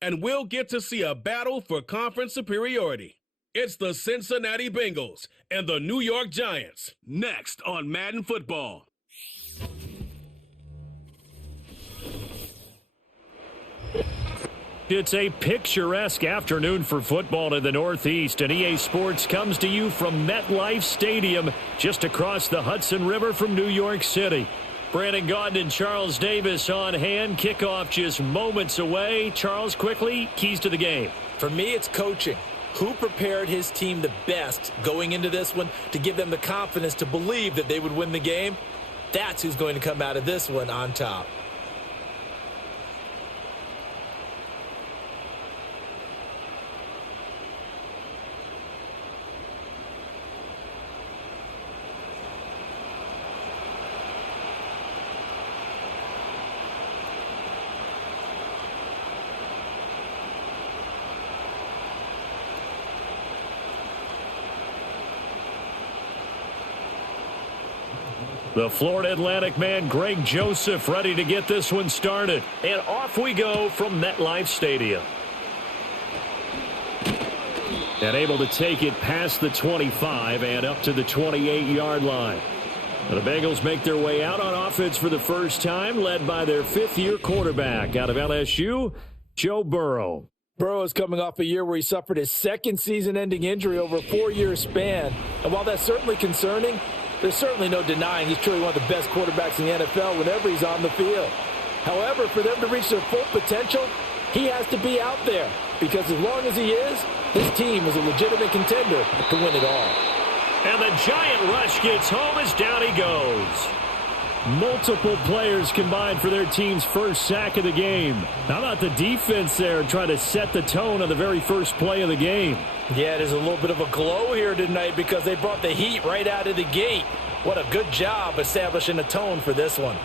and we'll get to see a battle for conference superiority. It's the Cincinnati Bengals and the New York Giants, next on Madden Football. It's a picturesque afternoon for football in the Northeast, and EA Sports comes to you from MetLife Stadium, just across the Hudson River from New York City. Brandon Gaudin and Charles Davis on hand. Kickoff just moments away. Charles, quickly, keys to the game. For me, it's coaching. Who prepared his team the best going into this one to give them the confidence to believe that they would win the game? That's who's going to come out of this one on top. The Florida Atlantic man, Greg Joseph, ready to get this one started. And off we go from MetLife Stadium. And able to take it past the 25 and up to the 28-yard line. The Bengals make their way out on offense for the first time, led by their fifth-year quarterback out of LSU, Joe Burrow. Burrow is coming off a year where he suffered his second season-ending injury over a 4-year span. And while that's certainly concerning, there's certainly no denying he's truly one of the best quarterbacks in the NFL whenever he's on the field. However, for them to reach their full potential, he has to be out there. Because as long as he is, this team is a legitimate contender to win it all. And the giant rush gets home as down he goes. Multiple players combined for their team's first sack of the game. How about the defense there trying to set the tone on the very first play of the game? Yeah, there's a little bit of a glow here tonight because they brought the heat right out of the gate. What a good job establishing a tone for this one.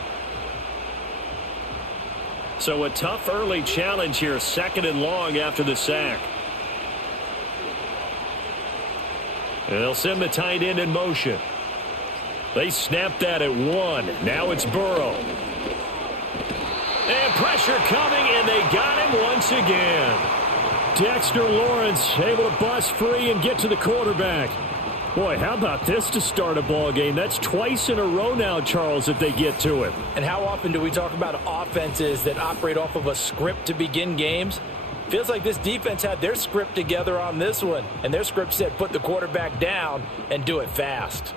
So a tough early challenge here, second and long after the sack. And they'll send the tight end in motion. They snapped that at one. Now it's Burrow. And pressure coming, and they got him once again. Dexter Lawrence able to bust free and get to the quarterback. Boy, how about this to start a ball game? That's twice in a row now, Charles, that they get to it. And how often do we talk about offenses that operate off of a script to begin games? Feels like this defense had their script together on this one, and their script said put the quarterback down and do it fast.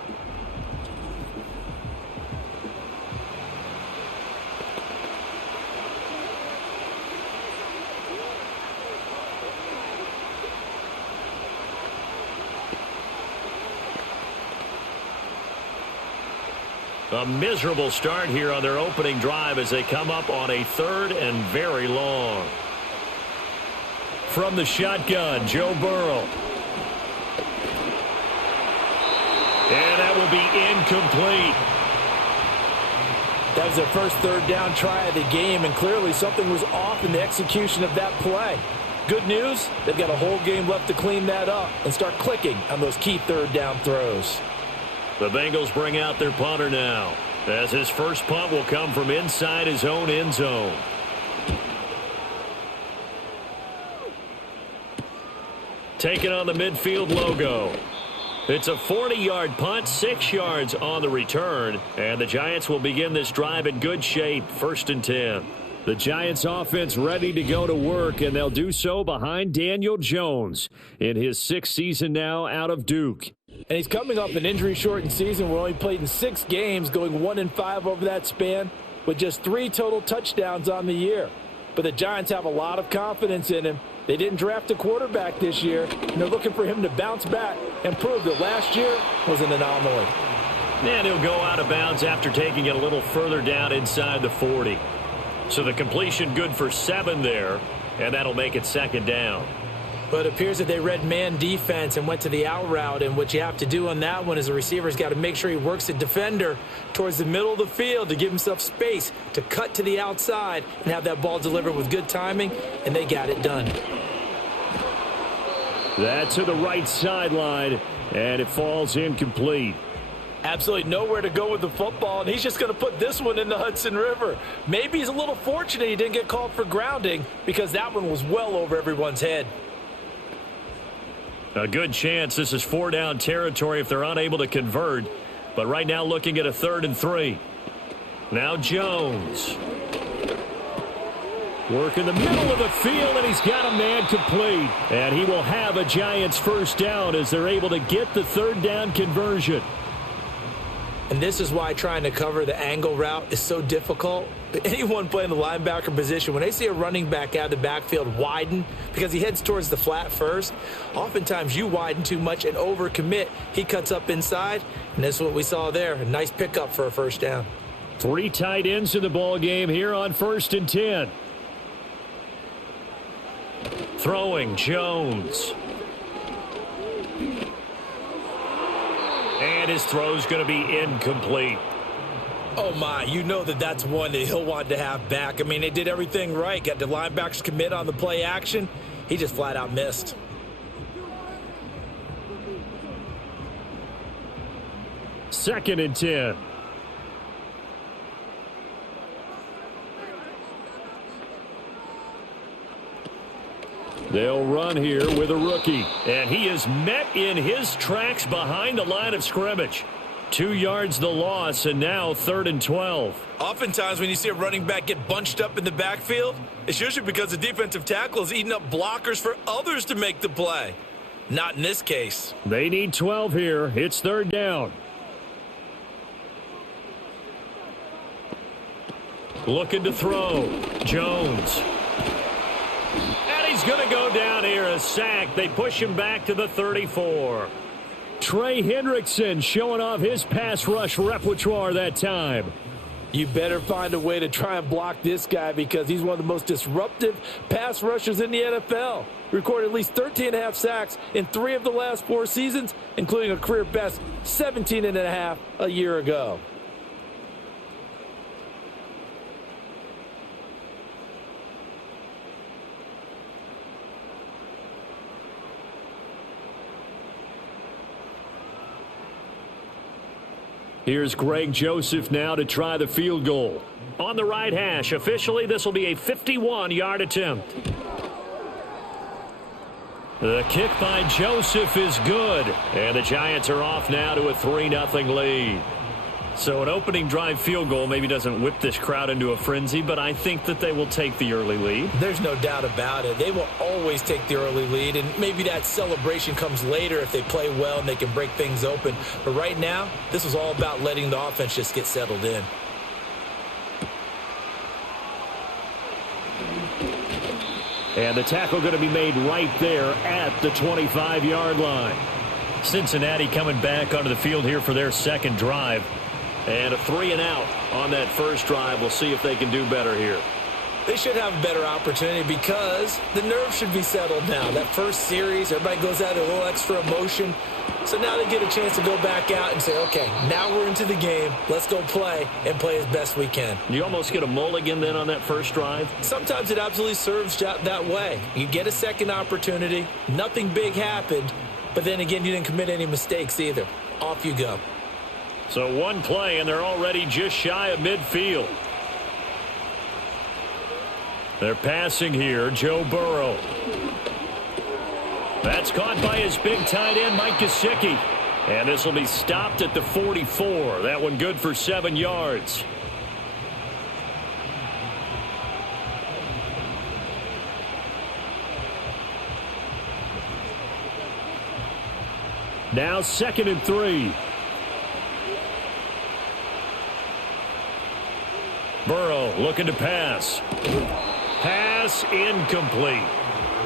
A miserable start here on their opening drive as they come up on a third and very long. From the shotgun, Joe Burrow. And that will be incomplete. That was their first third down try of the game, and clearly something was off in the execution of that play. Good news, they've got a whole game left to clean that up and start clicking on those key third down throws. The Bengals bring out their punter now, as his first punt will come from inside his own end zone. Taking on the midfield logo. It's a 40-yard punt, 6 yards on the return, and the Giants will begin this drive in good shape, 1st and 10. The Giants offense ready to go to work, and they'll do so behind Daniel Jones in his 6th season now out of Duke. And he's coming off an injury-shortened season where he only played in 6 games, going 1-5 over that span, with just 3 total touchdowns on the year. But the Giants have a lot of confidence in him. They didn't draft a quarterback this year, and they're looking for him to bounce back and prove that last year was an anomaly. And he'll go out of bounds after taking it a little further down inside the 40. So the completion good for 7 there, and that'll make it 2nd down. But it appears that they read man defense and went to the out route, and what you have to do on that one is the receiver's got to make sure he works the defender towards the middle of the field to give himself space to cut to the outside and have that ball delivered with good timing, and they got it done. That to the right sideline, and it falls incomplete. Absolutely nowhere to go with the football, and he's just going to put this one in the Hudson River. Maybe he's a little fortunate he didn't get called for grounding because that one was well over everyone's head. A good chance this is 4-down territory if they're unable to convert. But right now looking at a 3rd and 3. Now Jones. Work in the middle of the field, and he's got a man complete. And he will have a Giants first down as they're able to get the 3rd down conversion. And this is why trying to cover the angle route is so difficult. Anyone playing the linebacker position, when they see a running back out of the backfield widen because he heads towards the flat first, oftentimes you widen too much and overcommit. He cuts up inside, and that's what we saw there. A nice pickup for a first down. 3 tight ends in the ball game here on 1st and 10. Throwing Jones. And his throw's going to be incomplete. Oh, my. You know that's one that he'll want to have back. I mean, they did everything right. Got the linebackers commit on the play action. He just flat out missed. Second and 10. They'll run here with a rookie. And he is met in his tracks behind the line of scrimmage. 2 yards the loss, and now 3rd and 12. Oftentimes when you see a running back get bunched up in the backfield, it's usually because the defensive tackle is eating up blockers for others to make the play. Not in this case. They need 12 here. It's 3rd down. Looking to throw. Jones. And he's going to go down here, a sack. They push him back to the 34. Trey Hendrickson showing off his pass rush repertoire that time. You better find a way to try and block this guy because he's one of the most disruptive pass rushers in the NFL. Recorded at least 13.5 sacks in 3 of the last 4 seasons, including a career best 17.5 a year ago. Here's Greg Joseph now to try the field goal. On the right hash, officially this will be a 51-yard attempt. The kick by Joseph is good. And the Giants are off now to a 3-0 lead. So an opening drive field goal maybe doesn't whip this crowd into a frenzy, but I think that they will take the early lead. There's no doubt about it. They will always take the early lead, and maybe that celebration comes later if they play well and they can break things open. But right now, this was all about letting the offense just get settled in. And the tackle going to be made right there at the 25-yard line. Cincinnati coming back onto the field here for their second drive. And a 3-and-out on that first drive. We'll see if they can do better here. They should have a better opportunity because the nerves should be settled now. That first series, everybody goes out with a little extra emotion. So now they get a chance to go back out and say, okay, now we're into the game. Let's go play and play as best we can. You almost get a mulligan then on that first drive? Sometimes it absolutely serves that way. You get a second opportunity. Nothing big happened. But then again, you didn't commit any mistakes either. Off you go. So one play, and they're already just shy of midfield. They're passing here, Joe Burrow. That's caught by his big tight end, Mike Gesicki. And this will be stopped at the 44. That one good for 7 yards. Now 2nd and 3. Burrow looking to pass. Pass incomplete.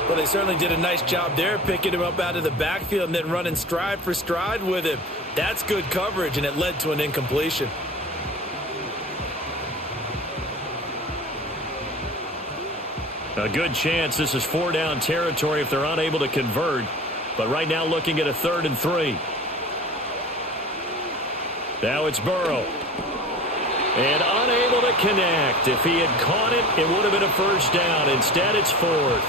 Well, they certainly did a nice job there, picking him up out of the backfield and then running stride for stride with him. That's good coverage, and it led to an incompletion. A good chance this is 4-down territory if they're unable to convert. But right now looking at a 3rd and 3. Now it's Burrow. And unable to connect. If he had caught it, it would have been a first down. Instead, it's 4th.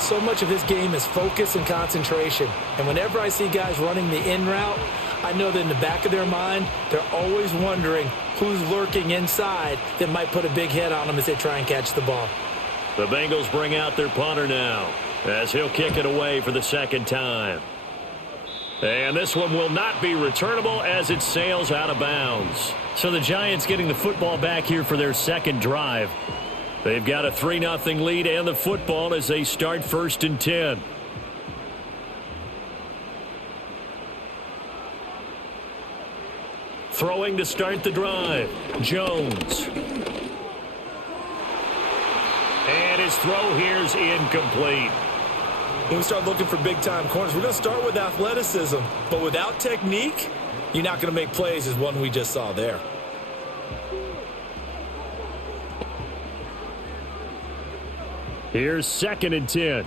So much of his game is focus and concentration. And whenever I see guys running the in route, I know that in the back of their mind, they're always wondering who's lurking inside that might put a big hit on them as they try and catch the ball. The Bengals bring out their punter now as he'll kick it away for the second time. And this one will not be returnable as it sails out of bounds. So the Giants getting the football back here for their second drive. They've got a 3-0 lead and the football as they start 1st and 10. Throwing to start the drive, Jones. And his throw here's incomplete. When we start looking for big-time corners, we're going to start with athleticism. But without technique, you're not going to make plays as one we just saw there. Here's 2nd and 10.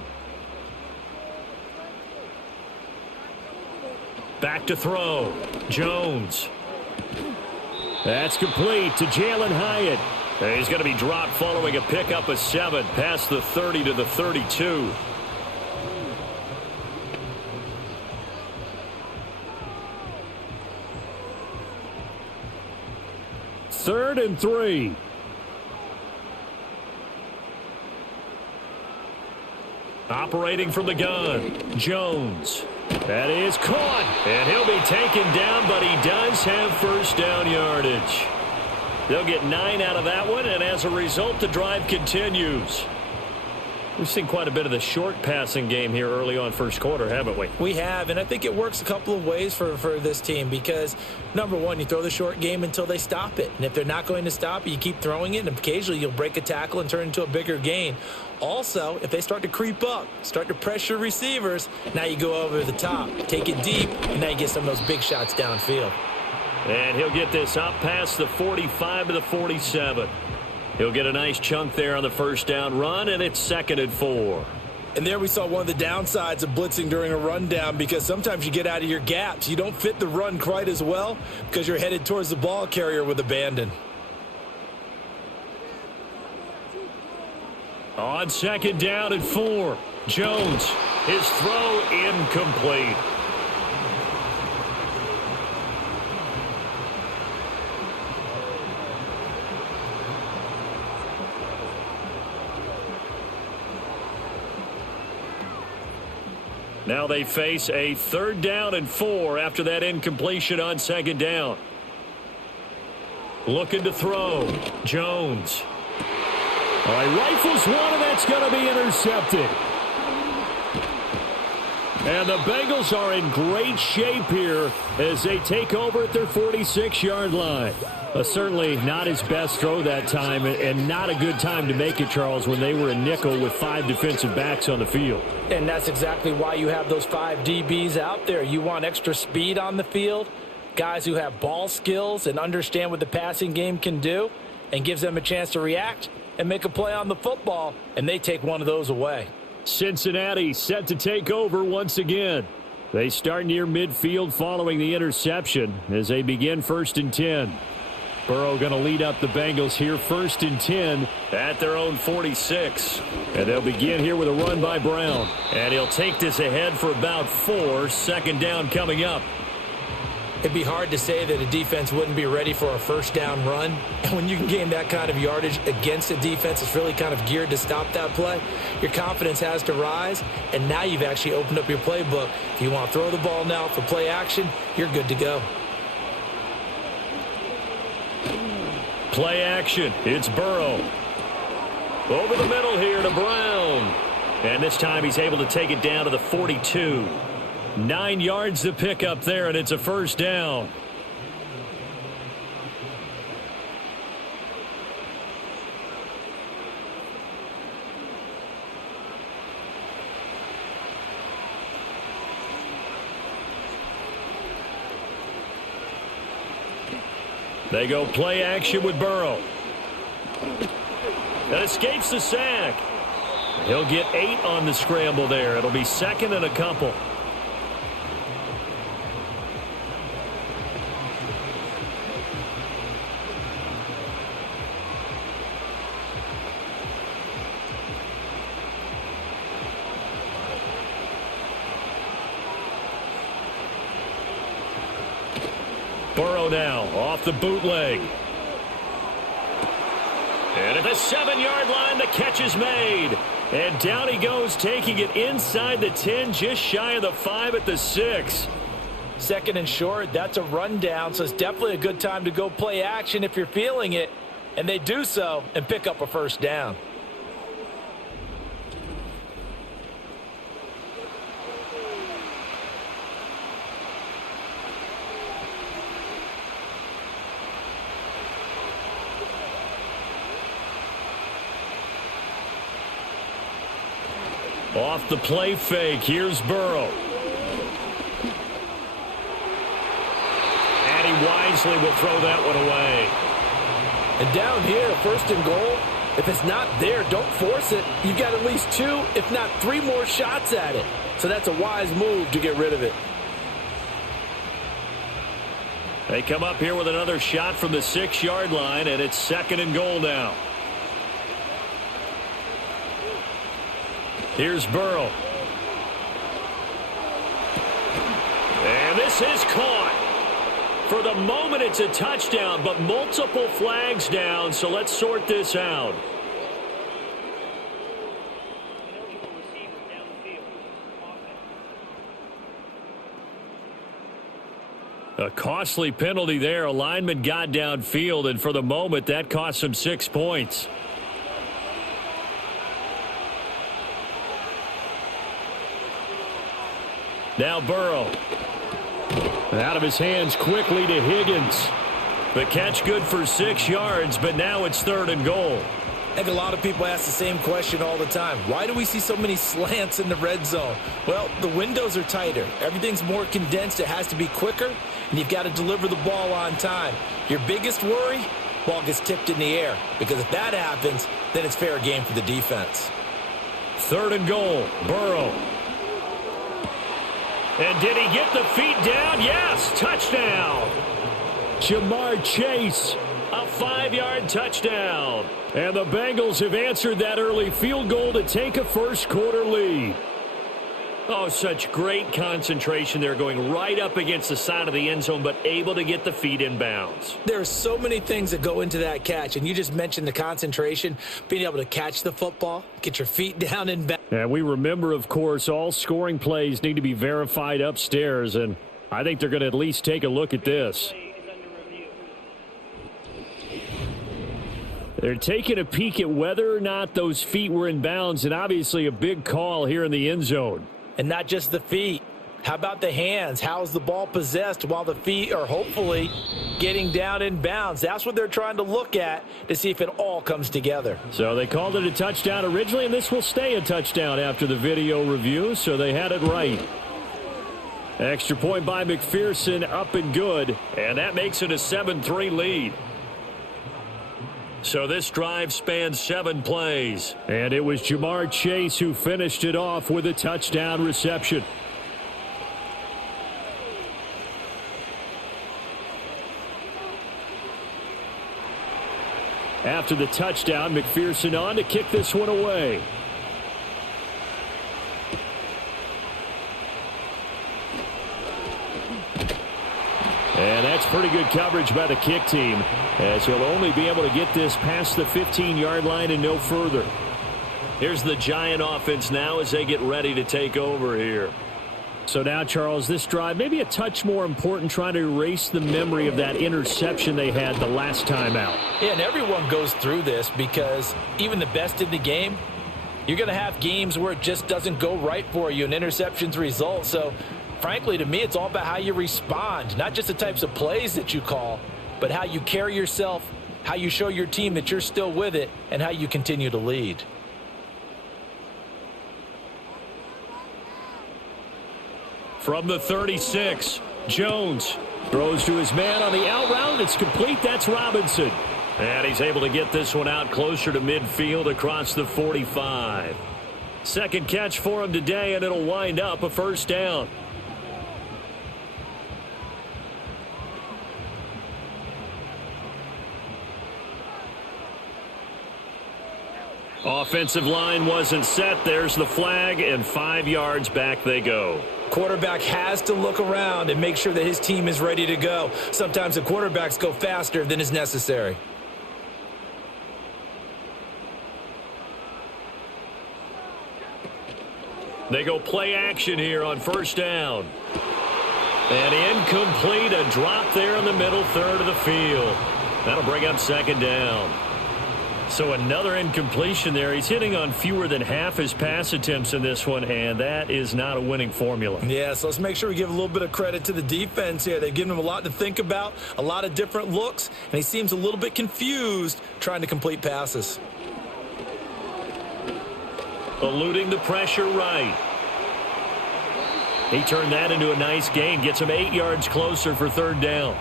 Back to throw. Jones. That's complete to Jalen Hyatt. He's going to be dropped following a pickup of 7 past the 30 to the 32. Third and 3. Operating from the gun, Jones. That is caught, and he'll be taken down, but he does have first down yardage. They'll get 9 out of that one, and as a result, the drive continues. We've seen quite a bit of the short passing game here early on first quarter, haven't we? We have, and I think it works a couple of ways for this team because, number one, you throw the short game until they stop it. And if they're not going to stop it, you keep throwing it, and occasionally you'll break a tackle and turn it into a bigger gain. Also, if they start to creep up, start to pressure receivers, now you go over the top, take it deep, and now you get some of those big shots downfield. And he'll get this up past the 45 to the 47. He'll get a nice chunk there on the first down run, and it's 2nd and 4. And there we saw one of the downsides of blitzing during a rundown because sometimes you get out of your gaps. You don't fit the run quite as well because you're headed towards the ball carrier with abandon. On 2nd down and 4, Jones, his throw incomplete. Now they face a 3rd down and 4 after that incompletion on 2nd down. Looking to throw, Jones. All right, rifles one, and that's going to be intercepted. And the Bengals are in great shape here as they take over at their 46-yard line. Certainly not his best throw that time, and not a good time to make it, Charles, when they were in nickel with 5 defensive backs on the field. And that's exactly why you have those 5 DBs out there. You want extra speed on the field, guys who have ball skills and understand what the passing game can do, and gives them a chance to react and make a play on the football, and they take one of those away. Cincinnati set to take over once again. They start near midfield following the interception as they begin 1st and 10. Burrow going to lead up the Bengals here 1st and 10 at their own 46. And they'll begin here with a run by Brown. And he'll take this ahead for about 4. 2nd down coming up. It'd be hard to say that a defense wouldn't be ready for a first down run. And when you can gain that kind of yardage against a defense that's really kind of geared to stop that play, your confidence has to rise. And now you've actually opened up your playbook. If you want to throw the ball now for play action, you're good to go. Play action. It's Burrow. Over the middle here to Brown. And this time he's able to take it down to the 42. 9 yards to pick up there, and it's a first down. They go play action with Burrow. That escapes the sack. He'll get 8 on the scramble there. It'll be 2nd and a couple. Burrow now off the bootleg. And at the 7-yard line, the catch is made. And down he goes, taking it inside the 10, just shy of the 5 at the 6. Second and short, that's a rundown, so it's definitely a good time to go play action if you're feeling it. And they do so and pick up a first down. Off the play fake, here's Burrow. And he wisely will throw that one away. And down here, first and goal, if it's not there, don't force it. You've got at least 2, if not 3 more shots at it. So that's a wise move to get rid of it. They come up here with another shot from the 6-yard line, and it's second and goal now. Here's Burrow. And this is caught. For the moment, it's a touchdown, but multiple flags down, so let's sort this out. A costly penalty there. A lineman got downfield, and for the moment, that cost him 6 points. Now Burrow. Out of his hands quickly to Higgins. The catch good for 6 yards, but now it's third and goal. I think a lot of people ask the same question all the time. Why do we see so many slants in the red zone? Well, the windows are tighter. Everything's more condensed. It has to be quicker, and you've got to deliver the ball on time. Your biggest worry, ball gets tipped in the air, because if that happens, then it's fair game for the defense. Third and goal, Burrow. And did he get the feet down? Yes, touchdown. Jamar Chase, a 5-yard touchdown. And the Bengals have answered that early field goal to take a first-quarter lead. Oh, such great concentration there, going right up against the side of the end zone, but able to get the feet in bounds. There are so many things that go into that catch, and you just mentioned the concentration, being able to catch the football, get your feet down in bounds. And we remember, of course, all scoring plays need to be verified upstairs, and I think they're going to at least take a look at this. They're taking a peek at whether or not those feet were in bounds, and obviously a big call here in the end zone. And not just the feet. How about the hands? How's the ball possessed while the feet are hopefully getting down in bounds? That's what they're trying to look at to see if it all comes together. So they called it a touchdown originally, and this will stay a touchdown after the video review, so they had it right. Extra point by McPherson, up and good, and that makes it a 7-3 lead. So this drive spans 7 plays. And it was Jamar Chase who finished it off with a touchdown reception. After the touchdown, McPherson on to kick this one away. And that's pretty good coverage by the kick team, as he'll only be able to get this past the 15-yard line and no further. Here's the Giant offense now as they get ready to take over here. So now, Charles, this drive maybe a touch more important, trying to erase the memory of that interception they had the last time out. Yeah, and everyone goes through this, because even the best in the game, you're going to have games where it just doesn't go right for you and interceptions result. So frankly, to me, it's all about how you respond, not just the types of plays that you call, but how you carry yourself, how you show your team that you're still with it, and how you continue to lead. From the 36, Jones throws to his man on the out route. It's complete. That's Robinson. And he's able to get this one out closer to midfield across the 45. Second catch for him today, and it'll wind up a first down. Offensive line wasn't set. There's the flag, and 5 yards back they go. Quarterback has to look around and make sure that his team is ready to go. Sometimes the quarterbacks go faster than is necessary. They go play action here on first down. And incomplete, a drop there in the middle third of the field. That'll bring up second down. So another incompletion there. He's hitting on fewer than half his pass attempts in this one, and that is not a winning formula. Yeah, so let's make sure we give a little bit of credit to the defense here. They've given him a lot to think about, a lot of different looks, and he seems a little bit confused trying to complete passes. Eluding the pressure right. He turned that into a nice gain. Gets him 8 yards closer for third down.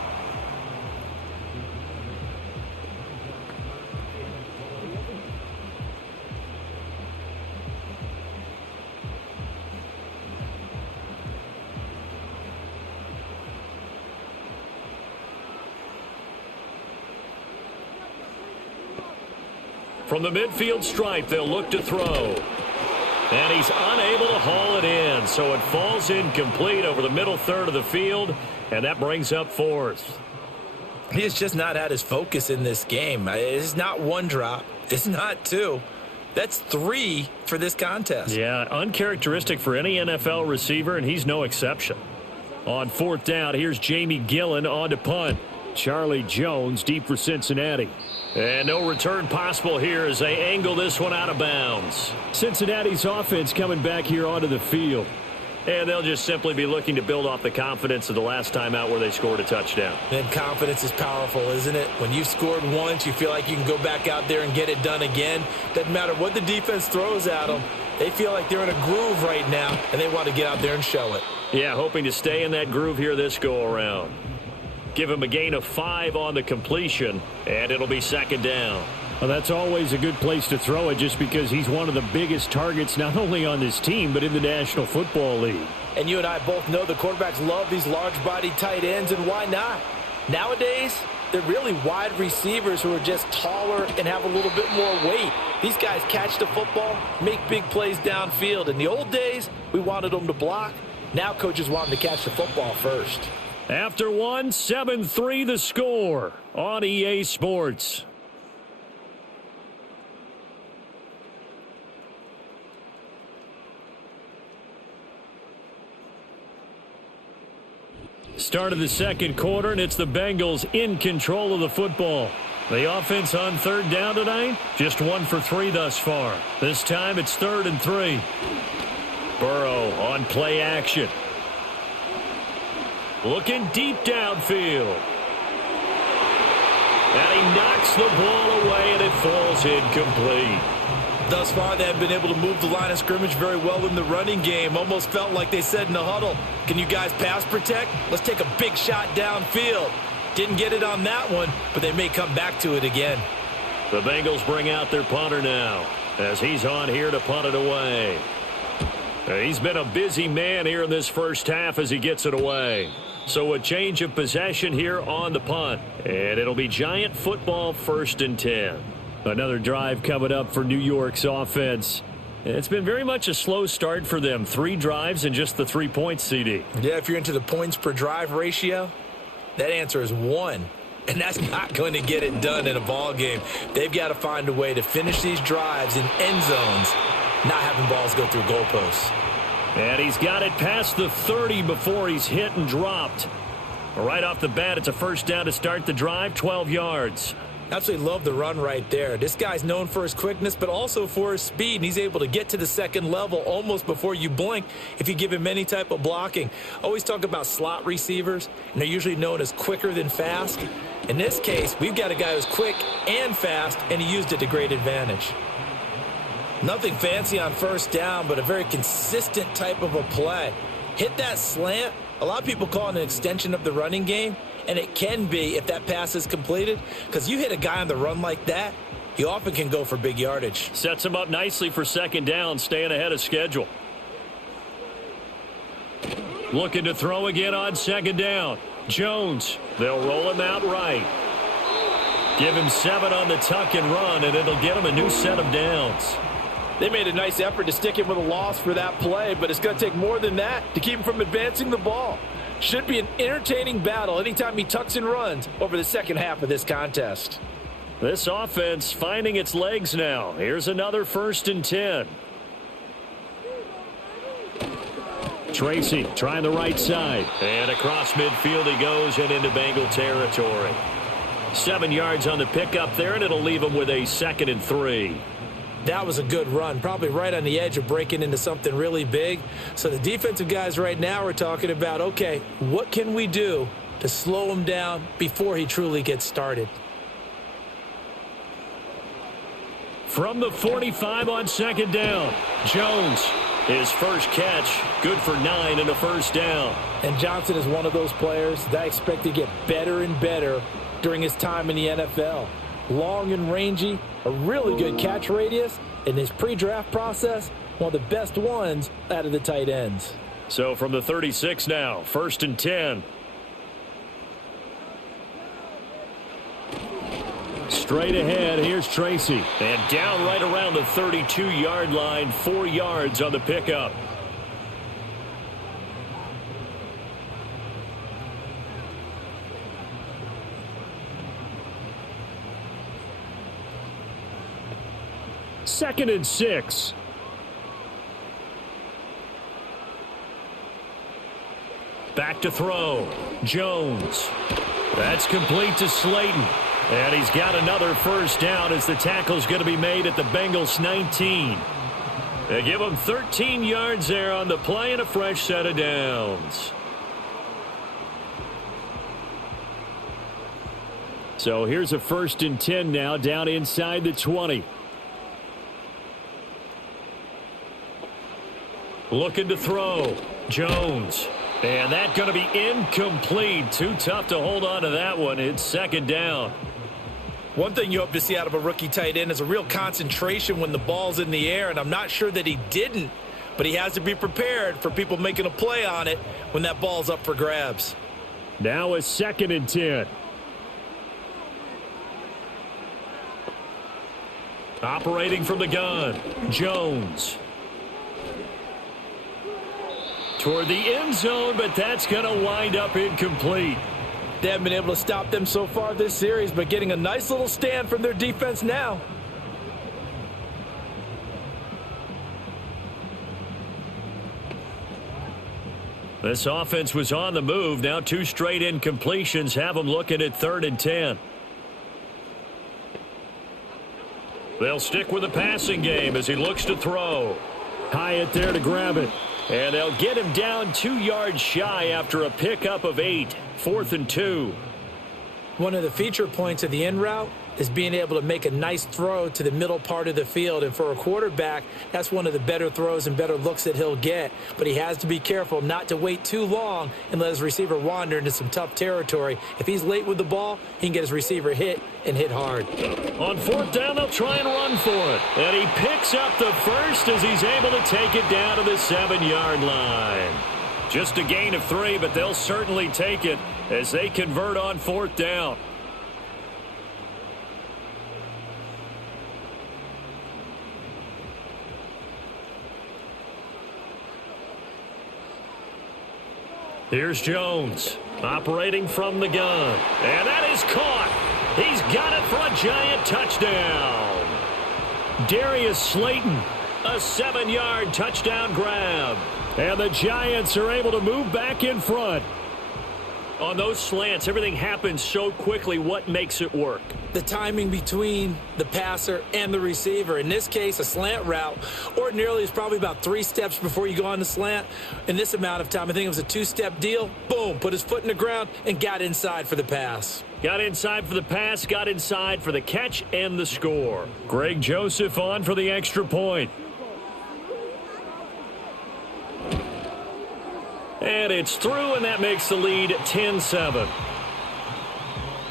From the midfield stripe, they'll look to throw. And he's unable to haul it in, so it falls incomplete over the middle third of the field, and that brings up fourth. He has just not had his focus in this game. It's not one drop. It's not two. That's 3 for this contest. Yeah, uncharacteristic for any NFL receiver, and he's no exception. On fourth down, here's Jamie Gillen on to punt. Charlie Jones deep for Cincinnati. And no return possible here as they angle this one out of bounds. Cincinnati's offense coming back here onto the field. And they'll just simply be looking to build off the confidence of the last time out where they scored a touchdown. And confidence is powerful, isn't it? When you've scored once, you feel like you can go back out there and get it done again. Doesn't matter what the defense throws at them. They feel like they're in a groove right now, and they want to get out there and show it. Yeah, hoping to stay in that groove here this go-around. Give him a gain of 5 on the completion, and it'll be second down. Well, that's always a good place to throw it just because he's one of the biggest targets not only on this team but in the National Football League. And you and I both know the quarterbacks love these large-bodied tight ends, and why not? Nowadays, they're really wide receivers who are just taller and have a little bit more weight. These guys catch the football, make big plays downfield. In the old days, we wanted them to block. Now coaches want them to catch the football first. After one, 7-3 the score on EA Sports. Start of the second quarter, and it's the Bengals in control of the football. The offense on third down tonight, just 1 for 3 thus far. This time it's 3rd and 3. Burrow on play action. Looking deep downfield. And he knocks the ball away, and it falls incomplete. Thus far, they have been able to move the line of scrimmage very well in the running game. Almost felt like they said in the huddle, can you guys pass protect? Let's take a big shot downfield. Didn't get it on that one, but they may come back to it again. The Bengals bring out their punter now as he's on here to punt it away. He's been a busy man here in this first half as he gets it away. So a change of possession here on the punt. And it'll be Giant football 1st and 10. Another drive coming up for New York's offense. It's been very much a slow start for them. 3 drives and just the 3 points, CD. Yeah, if you're into the points per drive ratio, that answer is 1. And that's not going to get it done in a ball game. They've got to find a way to finish these drives in end zones, not having balls go through goalposts. And he's got it past the 30 before he's hit and dropped. Right off the bat, it's a first down to start the drive, 12 yards. Absolutely love the run right there. This guy's known for his quickness, but also for his speed. And he's able to get to the second level almost before you blink if you give him any type of blocking. Always talk about slot receivers, and they're usually known as quicker than fast. In this case, we've got a guy who's quick and fast, and he used it to great advantage. Nothing fancy on first down, but a very consistent type of a play. Hit that slant. A lot of people call it an extension of the running game, and it can be if that pass is completed, because you hit a guy on the run like that, he often can go for big yardage. Sets him up nicely for second down, staying ahead of schedule. Looking to throw again on second down. Jones, they'll roll him out right. Give him 7 on the tuck and run, and it'll get him a new set of downs. They made a nice effort to stick him with a loss for that play, but it's going to take more than that to keep him from advancing the ball. Should be an entertaining battle anytime he tucks and runs over the second half of this contest. This offense finding its legs now. Here's another 1st and 10. Tracy trying the right side. And across midfield he goes and into Bengal territory. 7 yards on the pickup there, and it'll leave him with a 2nd and 3. That was a good run, probably right on the edge of breaking into something really big. So the defensive guys right now are talking about, okay, what can we do to slow him down before he truly gets started? From the 45 on 2nd down, Jones, his first catch, good for 9 and a 1st down. And Johnson is one of those players that I expect to get better and better during his time in the NFL. Long and rangy, a really good catch radius. In his pre-draft process, one of the best ones out of the tight ends. So from the 36 now, 1st and 10. Straight ahead, here's Tracy. And down right around the 32-yard line, 4 yards on the pickup. Second and 6. Back to throw. Jones. That's complete to Slayton. And he's got another 1st down as the tackle's going to be made at the Bengals 19. They give him 13 yards there on the play and a fresh set of downs. So here's a 1st and 10 now down inside the 20. Looking to throw. Jones. And that's going to be incomplete. Too tough to hold on to that one. It's 2nd down. One thing you hope to see out of a rookie tight end is a real concentration when the ball's in the air, and I'm not sure that he didn't, but he has to be prepared for people making a play on it when that ball's up for grabs. Now a 2nd and 10. Operating from the gun, Jones. Toward the end zone, but that's going to wind up incomplete. They haven't been able to stop them so far this series, but getting a nice little stand from their defense now. This offense was on the move. Now 2 straight incompletions have them looking at 3rd and 10. They'll stick with the passing game as he looks to throw. Hyatt there to grab it. And they'll get him down 2 yards shy after a pickup of 8. 4th and 2. One of the feature points of the in route is being able to make a nice throw to the middle part of the field. And for a quarterback, that's one of the better throws and better looks that he'll get. But he has to be careful not to wait too long and let his receiver wander into some tough territory. If he's late with the ball, he can get his receiver hit and hit hard. On 4th down, they'll try and run for it. And he picks up the first as he's able to take it down to the 7-yard line. Just a gain of 3, but they'll certainly take it as they convert on 4th down. Here's Jones operating from the gun. And that is caught. He's got it for a giant touchdown. Darius Slayton, a 7-yard touchdown grab. And the Giants are able to move back in front. On those slants, everything happens so quickly. What makes it work? The timing between the passer and the receiver. In this case, a slant route ordinarily is probably about 3 steps before you go on the slant. In this amount of time, I think it was a 2-step deal. Boom, put his foot in the ground and got inside for the pass. Got inside for the pass, got inside for the catch and the score. Greg Joseph on for the extra point. And it's through, and that makes the lead 10-7.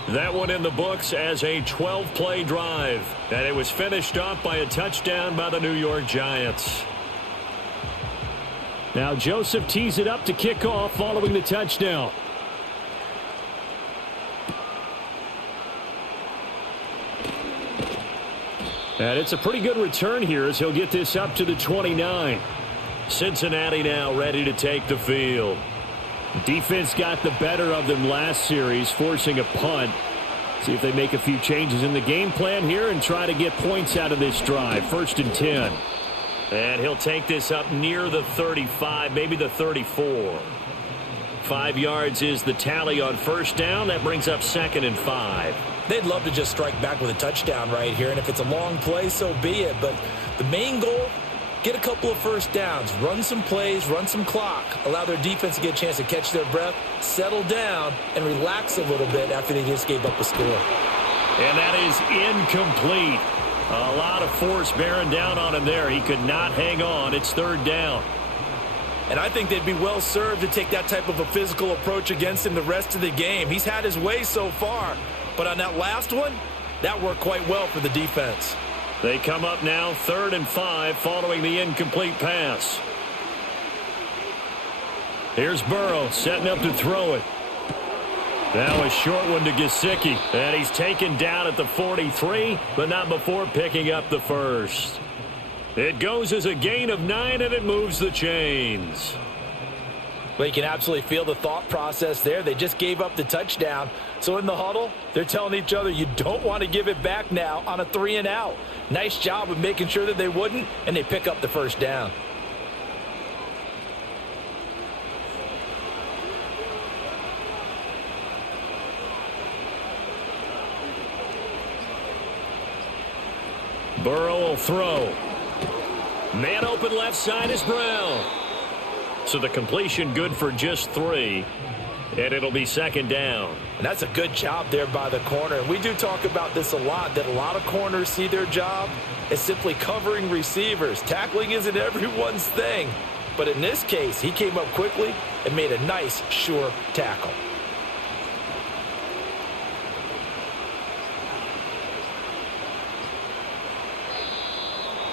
That one in the books as a 12-play drive. And it was finished off by a touchdown by the New York Giants. Now Joseph tees it up to kick off following the touchdown. And it's a pretty good return here as he'll get this up to the 29. Cincinnati now ready to take the field. Defense got the better of them last series, forcing a punt. See if they make a few changes in the game plan here and try to get points out of this drive. 1st and 10. And he'll take this up near the 35, maybe the 34. 5 yards is the tally on 1st down. That brings up 2nd and 5. They'd love to just strike back with a touchdown right here, and if it's a long play, so be it. But the main goal, get a couple of 1st downs, run some plays, run some clock, allow their defense to get a chance to catch their breath, settle down, and relax a little bit after they just gave up a score. And that is incomplete. A lot of force bearing down on him there. He could not hang on. It's 3rd down. And I think they'd be well served to take that type of a physical approach against him the rest of the game. He's had his way so far, but on that last one, that worked quite well for the defense. They come up now 3rd and 5 following the incomplete pass. Here's Burrow setting up to throw it. Now a short one to Gesicki. And he's taken down at the 43, but not before picking up the 1st. It goes as a gain of 9, and it moves the chains. Well, you can absolutely feel the thought process there. They just gave up the touchdown. So in the huddle, they're telling each other, you don't want to give it back now on a 3 and out. Nice job of making sure that they wouldn't, and they pick up the 1st down. Burrow will throw. Man open left side is Brown. So the completion good for just 3. And it'll be 2nd down. And that's a good job there by the corner. And we do talk about this a lot, that a lot of corners see their job as simply covering receivers. Tackling isn't everyone's thing. But in this case, he came up quickly and made a nice, sure tackle.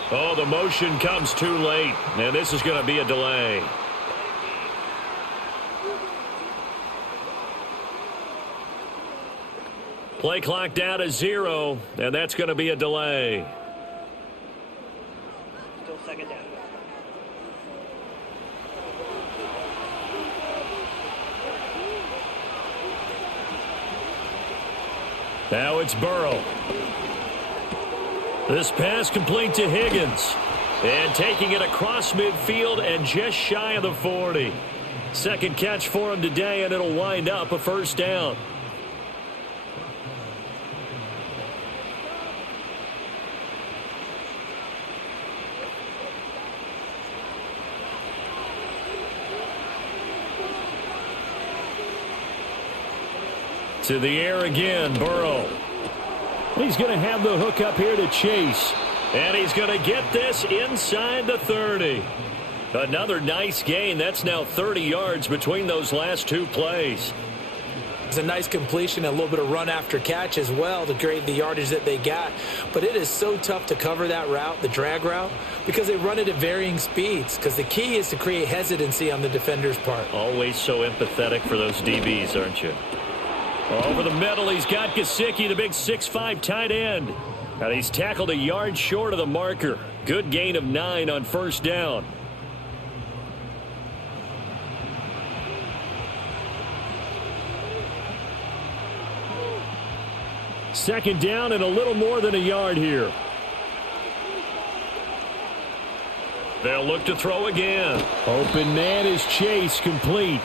Oh, the motion comes too late, and this is going to be a delay. Play clock down to 0, and that's going to be a delay. Still 2nd down. Now it's Burrow. This pass complete to Higgins. And taking it across midfield and just shy of the 40. 2nd catch for him today, and it'll wind up a 1st down. To the air again, Burrow. He's going to have the hook up here to Chase. And he's going to get this inside the 30. Another nice gain. That's now 30 yards between those last 2 plays. It's a nice completion, a little bit of run after catch as well to create the yardage that they got. But it is so tough to cover that route, the drag route, because they run it at varying speeds. Because the key is to create hesitancy on the defender's part. Always so empathetic for those DBs, aren't you? Over the middle, he's got Gesicki, the big 6'5" tight end. And he's tackled a yard short of the marker. Good gain of 9 on 1st down. Second down and a little more than a yard here. They'll look to throw again. Open man is Chase, complete.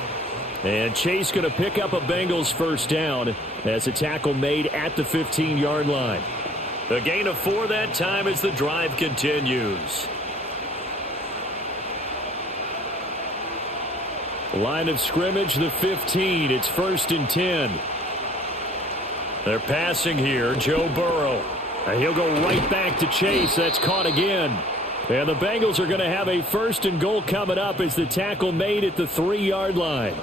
And Chase going to pick up a Bengals 1st down as a tackle made at the 15-yard line. A gain of 4 that time as the drive continues. Line of scrimmage, the 15. It's 1st and 10. They're passing here, Joe Burrow. And he'll go right back to Chase. That's caught again. And the Bengals are going to have a 1st and goal coming up as the tackle made at the 3-yard line.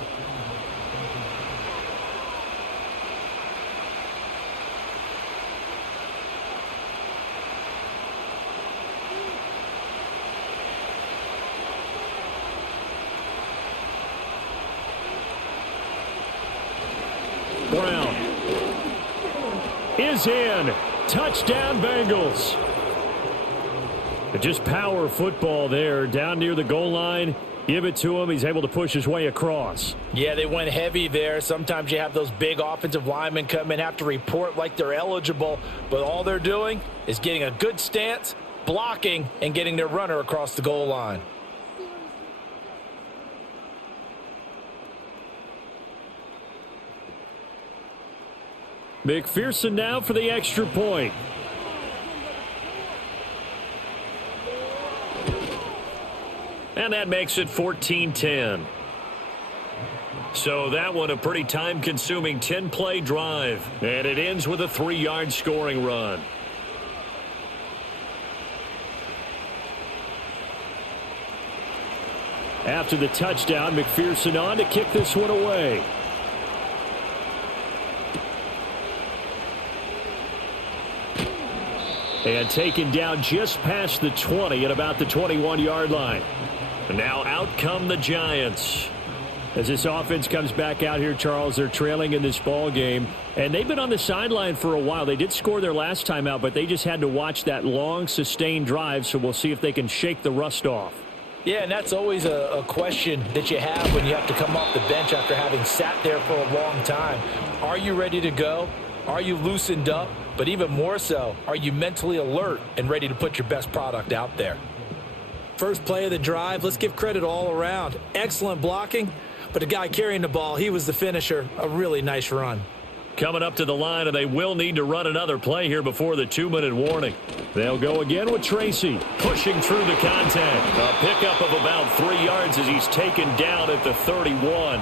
Brown is in. Touchdown, Bengals. Just power football there down near the goal line. Give it to him. He's able to push his way across. Yeah, they went heavy there. Sometimes you have those big offensive linemen come in, have to report like they're eligible, but all they're doing is getting a good stance, blocking, and getting their runner across the goal line. McPherson now for the extra point. And that makes it 14-10. So that one a pretty time-consuming 10-play drive. And it ends with a 3-yard scoring run. After the touchdown, McPherson on to kick this one away. And taken down just past the 20 at about the 21-yard line. And now out come the Giants. As this offense comes back out here, Charles, they're trailing in this ball game. And they've been on the sideline for a while. They did score their last time out, but they just had to watch that long, sustained drive. So we'll see if they can shake the rust off. Yeah, and that's always a question that you have when you have to come off the bench after having sat there for a long time. Are you ready to go? Are you loosened up? But even more so, are you mentally alert and ready to put your best product out there? First play of the drive, let's give credit all around. Excellent blocking, but the guy carrying the ball, he was the finisher. A really nice run. Coming up to the line, and they will need to run another play here before the 2-minute warning. They'll go again with Tracy, pushing through the contact. A pickup of about 3 yards as he's taken down at the 31.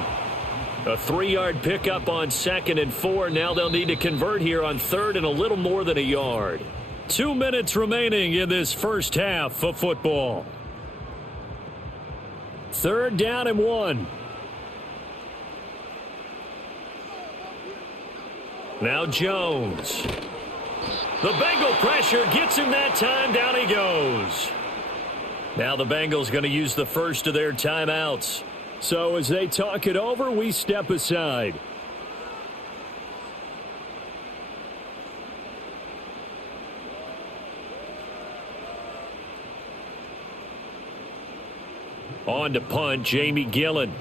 A 3-yard pickup on 2nd and 4. Now they'll need to convert here on 3rd and a little more than a yard. 2 minutes remaining in this first half of football. 3rd down and 1. Now Jones. The Bengal pressure gets him that time. Down he goes. Now the Bengals going to use the first of their timeouts. So as they talk it over, we step aside. On to punt, Jamie Gillen.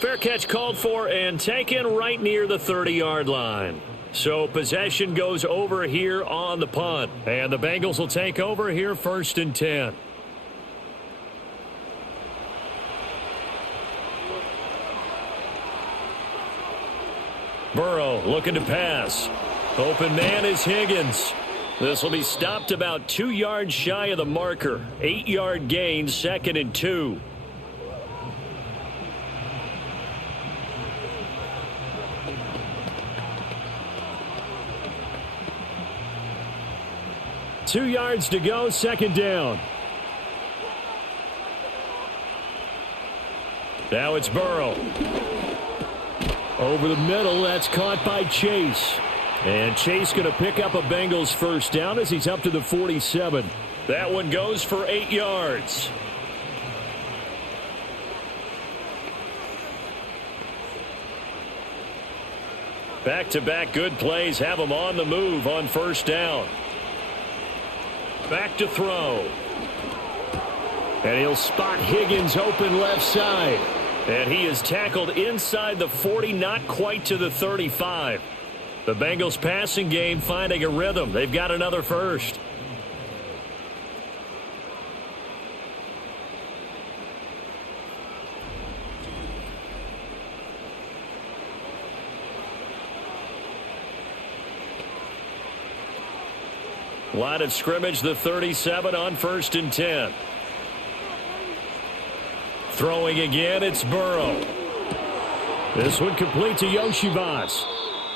Fair catch called for and taken right near the 30-yard line. So possession goes over here on the punt. And the Bengals will take over here 1st and 10. Burrow looking to pass. Open man is Higgins. This will be stopped about 2 yards shy of the marker. 8-yard gain, 2nd and 2. Two yards to go, 2nd down. Now it's Burrow. Over the middle, that's caught by Chase. And Chase going to pick up a Bengals 1st down as he's up to the 47. That one goes for 8 yards. Back-to-back good plays have him on the move on 1st down. Back to throw. And he'll spot Higgins open left side. And he is tackled inside the 40, not quite to the 35. The Bengals passing game finding a rhythm. They've got another first. Line of scrimmage, the 37 on 1st and 10. Throwing again, it's Burrow. This one complete to Yoshivas.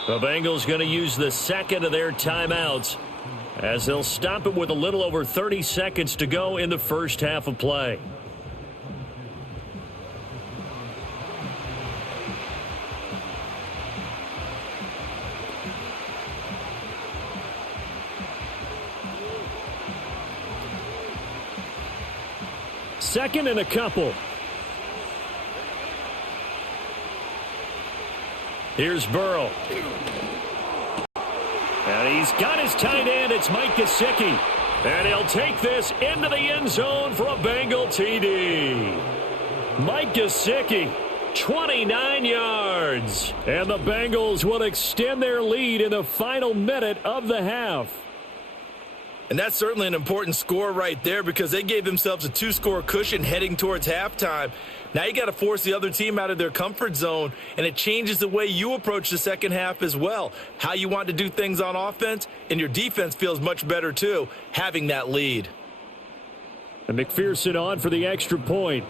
The Bengals going to use the 2nd of their timeouts as they'll stop it with a little over 30 seconds to go in the first half of play. Second and a couple. Here's Burrow. And he's got his tight end. It's Mike Gesicki. And he'll take this into the end zone for a Bengal TD. Mike Gesicki, 29 yards. And the Bengals will extend their lead in the final minute of the half. And that's certainly an important score right there because they gave themselves a 2-score cushion heading towards halftime. Now you got to force the other team out of their comfort zone, and it changes the way you approach the second half as well. How you want to do things on offense, and your defense feels much better too, having that lead. And McPherson on for the extra point.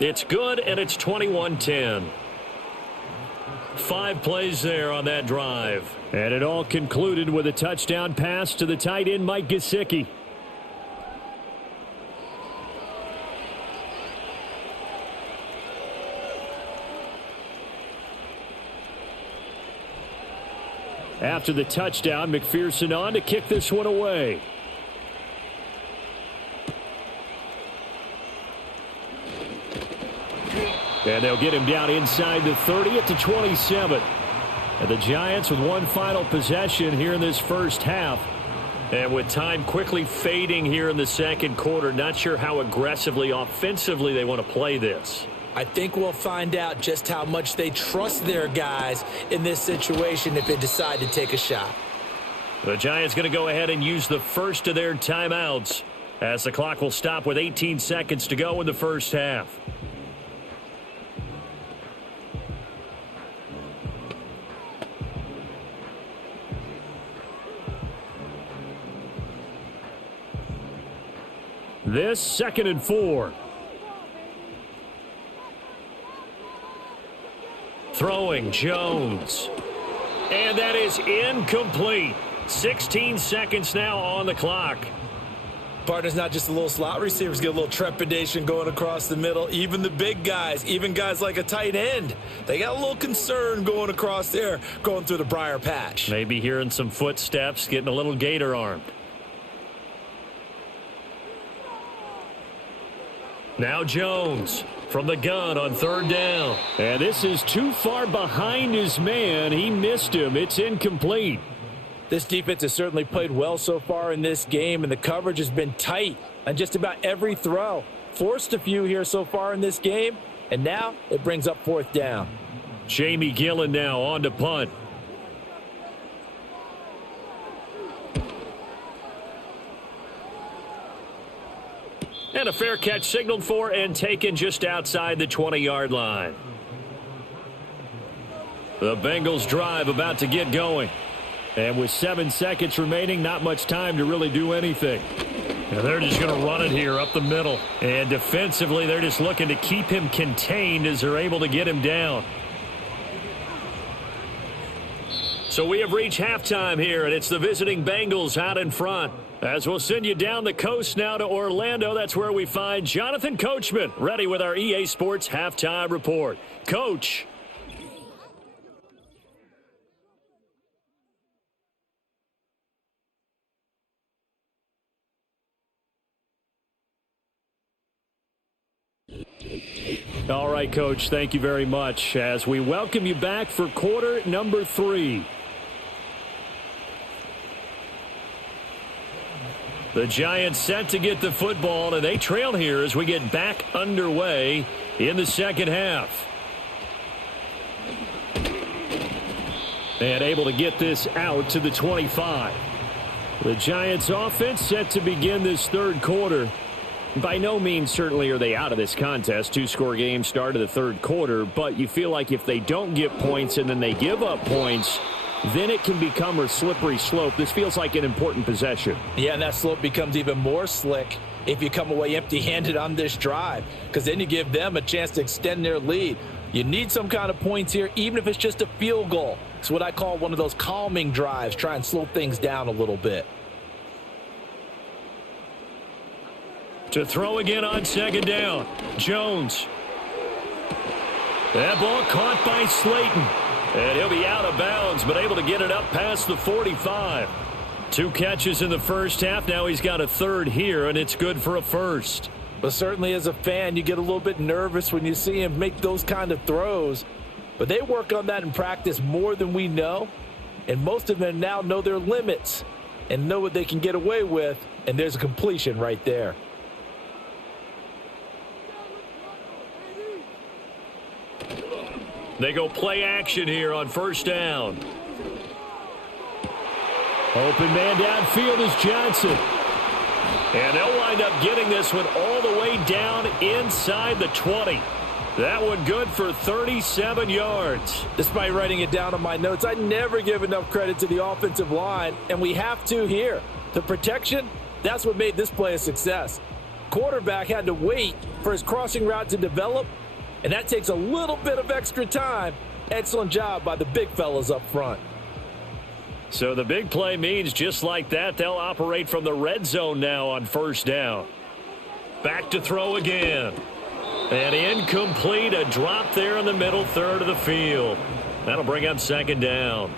It's good, and it's 21-10. 5 plays there on that drive. And it all concluded with a touchdown pass to the tight end, Mike Gesicki. After the touchdown, McPherson on to kick this one away. And they'll get him down inside the 30 at the 27. And the Giants with one final possession here in this first half. And with time quickly fading here in the second quarter, not sure how aggressively, offensively they want to play this. I think we'll find out just how much they trust their guys in this situation if they decide to take a shot. The Giants going to go ahead and use the first of their timeouts as the clock will stop with 18 seconds to go in the first half. This 2nd and 4. Throwing Jones. And that is incomplete. 16 seconds now on the clock. Partner's not just a little slot receivers get a little trepidation going across the middle. Even the big guys, even guys like a tight end, they got a little concern going across there, going through the briar patch. Maybe hearing some footsteps, getting a little gator armed. Now Jones from the gun on 3rd down. And this is too far behind his man. He missed him. It's incomplete. This defense has certainly played well so far in this game, and the coverage has been tight on just about every throw. Forced a few here so far in this game, and now it brings up 4th down. Jamie Gillen now on to punt. And a fair catch signaled for and taken just outside the 20-yard line. The Bengals drive about to get going. And with 7 seconds remaining, not much time to really do anything. And they're just going to run it here up the middle. And defensively, they're just looking to keep him contained as they're able to get him down. So we have reached halftime here, and it's the visiting Bengals out in front. As we'll send you down the coast now to Orlando, that's where we find Jonathan Coachman, ready with our EA Sports Halftime Report. Coach. All right, Coach, thank you very much as we welcome you back for quarter number 3. The Giants set to get the football, and they trail here as we get back underway in the second half. And able to get this out to the 25. The Giants offense set to begin this third quarter. By no means certainly are they out of this contest. 2-score game start of the third quarter, but you feel like if they don't get points and then they give up points, then it can become a slippery slope. This feels like an important possession. Yeah, and that slope becomes even more slick if you come away empty-handed on this drive, because then you give them a chance to extend their lead. You need some kind of points here, even if it's just a field goal. It's what I call one of those calming drives, try and slow things down a little bit. To throw again on 2nd down, Jones. That ball caught by Slayton. And he'll be out of bounds, but able to get it up past the 45. 2 catches in the first half. Now he's got a 3rd here, and it's good for a 1st. But certainly as a fan, you get a little bit nervous when you see him make those kind of throws. But they work on that in practice more than we know. And most of them now know their limits and know what they can get away with. And there's a completion right there. They go play action here on first down. Open man downfield is Johnson. And they'll wind up getting this one all the way down inside the 20. That one good for 37 yards. Despite writing it down on my notes, I never give enough credit to the offensive line, and we have to here. The protection, that's what made this play a success. Quarterback had to wait for his crossing route to develop, and that takes a little bit of extra time. Excellent job by the big fellas up front. So the big play means just like that, they'll operate from the red zone now on first down. Back to throw again. And incomplete, a drop there in the middle third of the field. That'll bring up second down.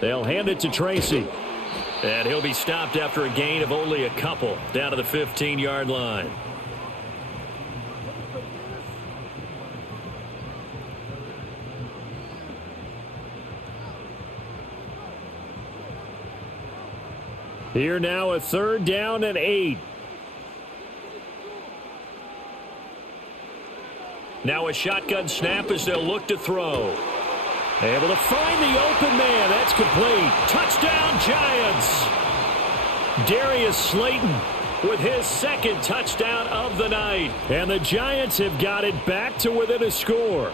They'll hand it to Tracy. And he'll be stopped after a gain of only a couple down to the 15-yard line. Here now a third down and 8. Now a shotgun snap as they'll look to throw. Able to find the open man. That's complete. Touchdown, Giants. Darius Slayton with his second touchdown of the night. And the Giants have got it back to within a score.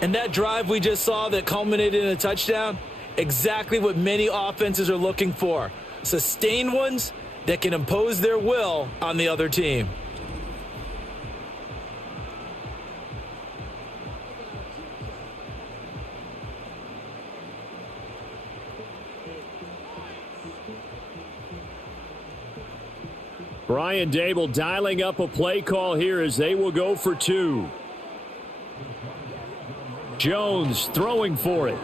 And that drive we just saw that culminated in a touchdown, exactly what many offenses are looking for. Sustained ones that can impose their will on the other team. Brian Dable dialing up a play call here as they will go for 2. Jones throwing for it.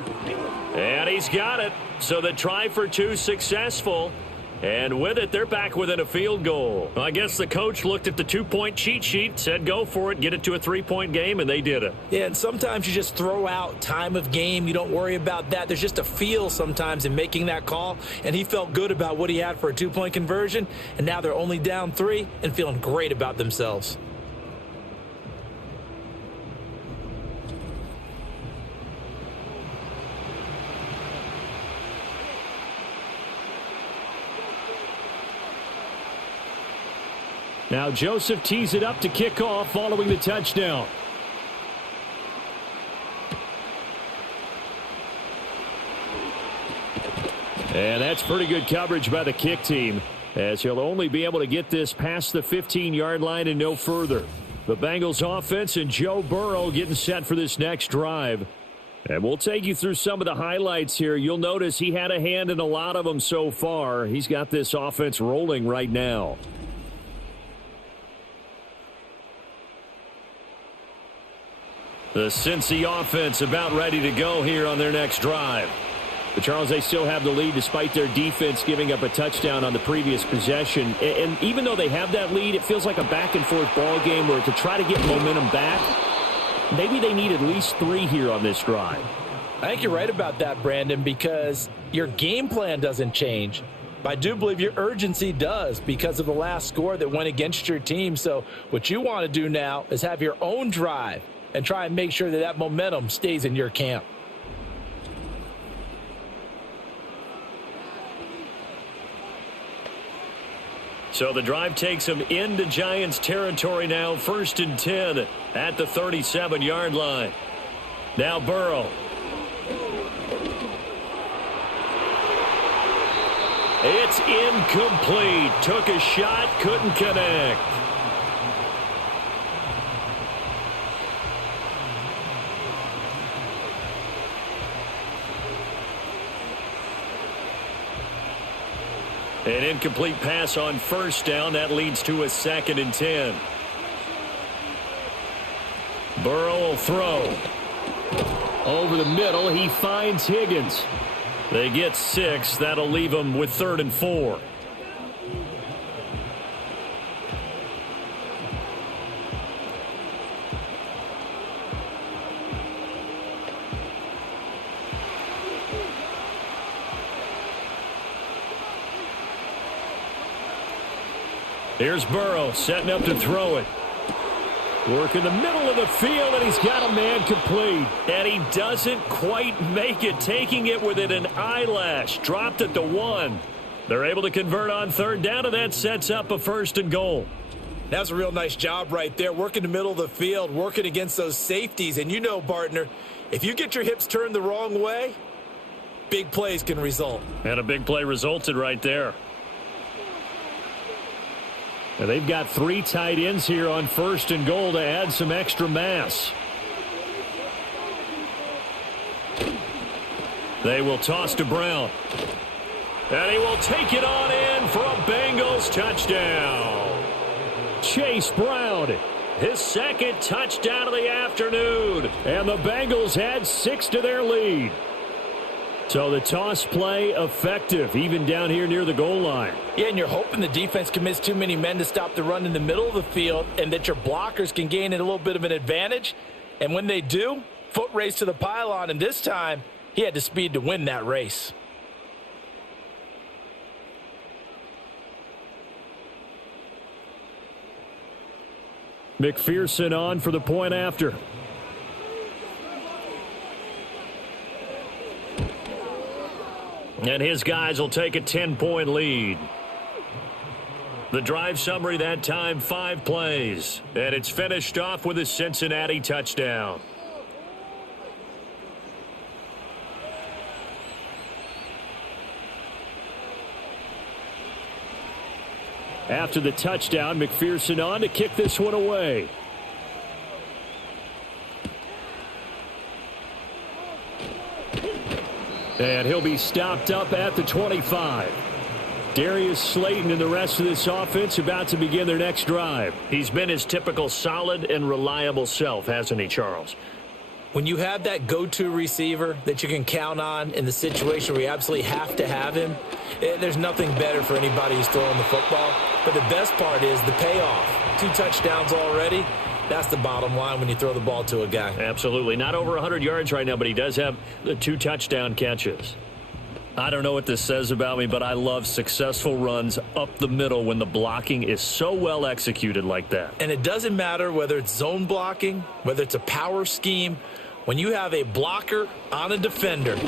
And he's got it. So the try for 2 successful. And with it, they're back within a field goal. I guess the coach looked at the 2-point cheat sheet, said go for it, get it to a 3-point game, and they did it. Yeah, and sometimes you just throw out time of game. You don't worry about that. There's just a feel sometimes in making that call, and he felt good about what he had for a 2-point conversion, and now they're only down 3 and feeling great about themselves. Now Joseph tees it up to kick off following the touchdown. And that's pretty good coverage by the kick team, as he'll only be able to get this past the 15-yard line and no further. The Bengals offense and Joe Burrow getting set for this next drive. And we'll take you through some of the highlights here. You'll notice he had a hand in a lot of them so far. He's got this offense rolling right now. The Cincy offense about ready to go here on their next drive. But, Charles, they still have the lead despite their defense giving up a touchdown on the previous possession. And even though they have that lead, it feels like a back-and-forth ball game where to try to get momentum back, maybe they need at least 3 here on this drive. I think you're right about that, Brandon, because your game plan doesn't change. But I do believe your urgency does because of the last score that went against your team. So what you want to do now is have your own drive and try and make sure that that momentum stays in your camp. So the drive takes them into Giants territory now, 1st and 10 at the 37-yard line. Now Burrow. It's incomplete. Took a shot, couldn't connect. An incomplete pass on first down. That leads to a 2nd and 10. Burrow will throw. Over the middle, he finds Higgins. They get 6. That'll leave them with 3rd and 4. Here's Burrow setting up to throw it. Work in the middle of the field, and he's got a man complete. And he doesn't quite make it, taking it within an eyelash. Dropped it to 1. They're able to convert on 3rd down, and that sets up a 1st and goal. That's a real nice job right there, working the middle of the field, working against those safeties. And you know, partner, if you get your hips turned the wrong way, big plays can result. And a big play resulted right there. Now they've got 3 tight ends here on 1st and goal to add some extra mass. They will toss to Brown. And he will take it on in for a Bengals touchdown. Chase Brown, his 2nd touchdown of the afternoon. And the Bengals add 6 to their lead. So the toss play effective, even down here near the goal line. Yeah, and you're hoping the defense commits too many men to stop the run in the middle of the field and that your blockers can gain a little bit of an advantage. And when they do, foot race to the pylon, and this time he had the speed to win that race. McPherson on for the point after. And his guys will take a 10-point lead. The drive summary that time, 5 plays. And it's finished off with a Cincinnati touchdown. After the touchdown, McPherson on to kick this one away. And he'll be stopped up at the 25. Darius Slayton and the rest of this offense about to begin their next drive. He's been his typical solid and reliable self, hasn't he, Charles? When you have that go-to receiver that you can count on in the situation where you absolutely have to have him, there's nothing better for anybody who's throwing the football. But the best part is the payoff. 2 touchdowns already. That's the bottom line when you throw the ball to a guy. Absolutely. Not over 100 yards right now, but he does have the 2 touchdown catches. I don't know what this says about me, but I love successful runs up the middle when the blocking is so well executed like that. And it doesn't matter whether it's zone blocking, whether it's a power scheme. When you have a blocker on a defender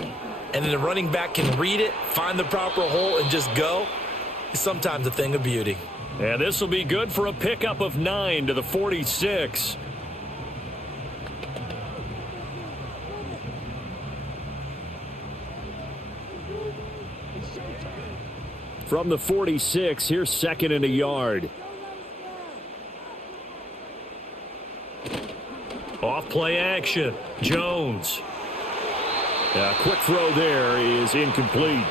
and then the running back can read it, find the proper hole, and just go, it's sometimes a thing of beauty. And this will be good for a pickup of 9 to the 46. From the 46, here's 2nd and a yard. Off play action. Jones. A quick throw there is incomplete.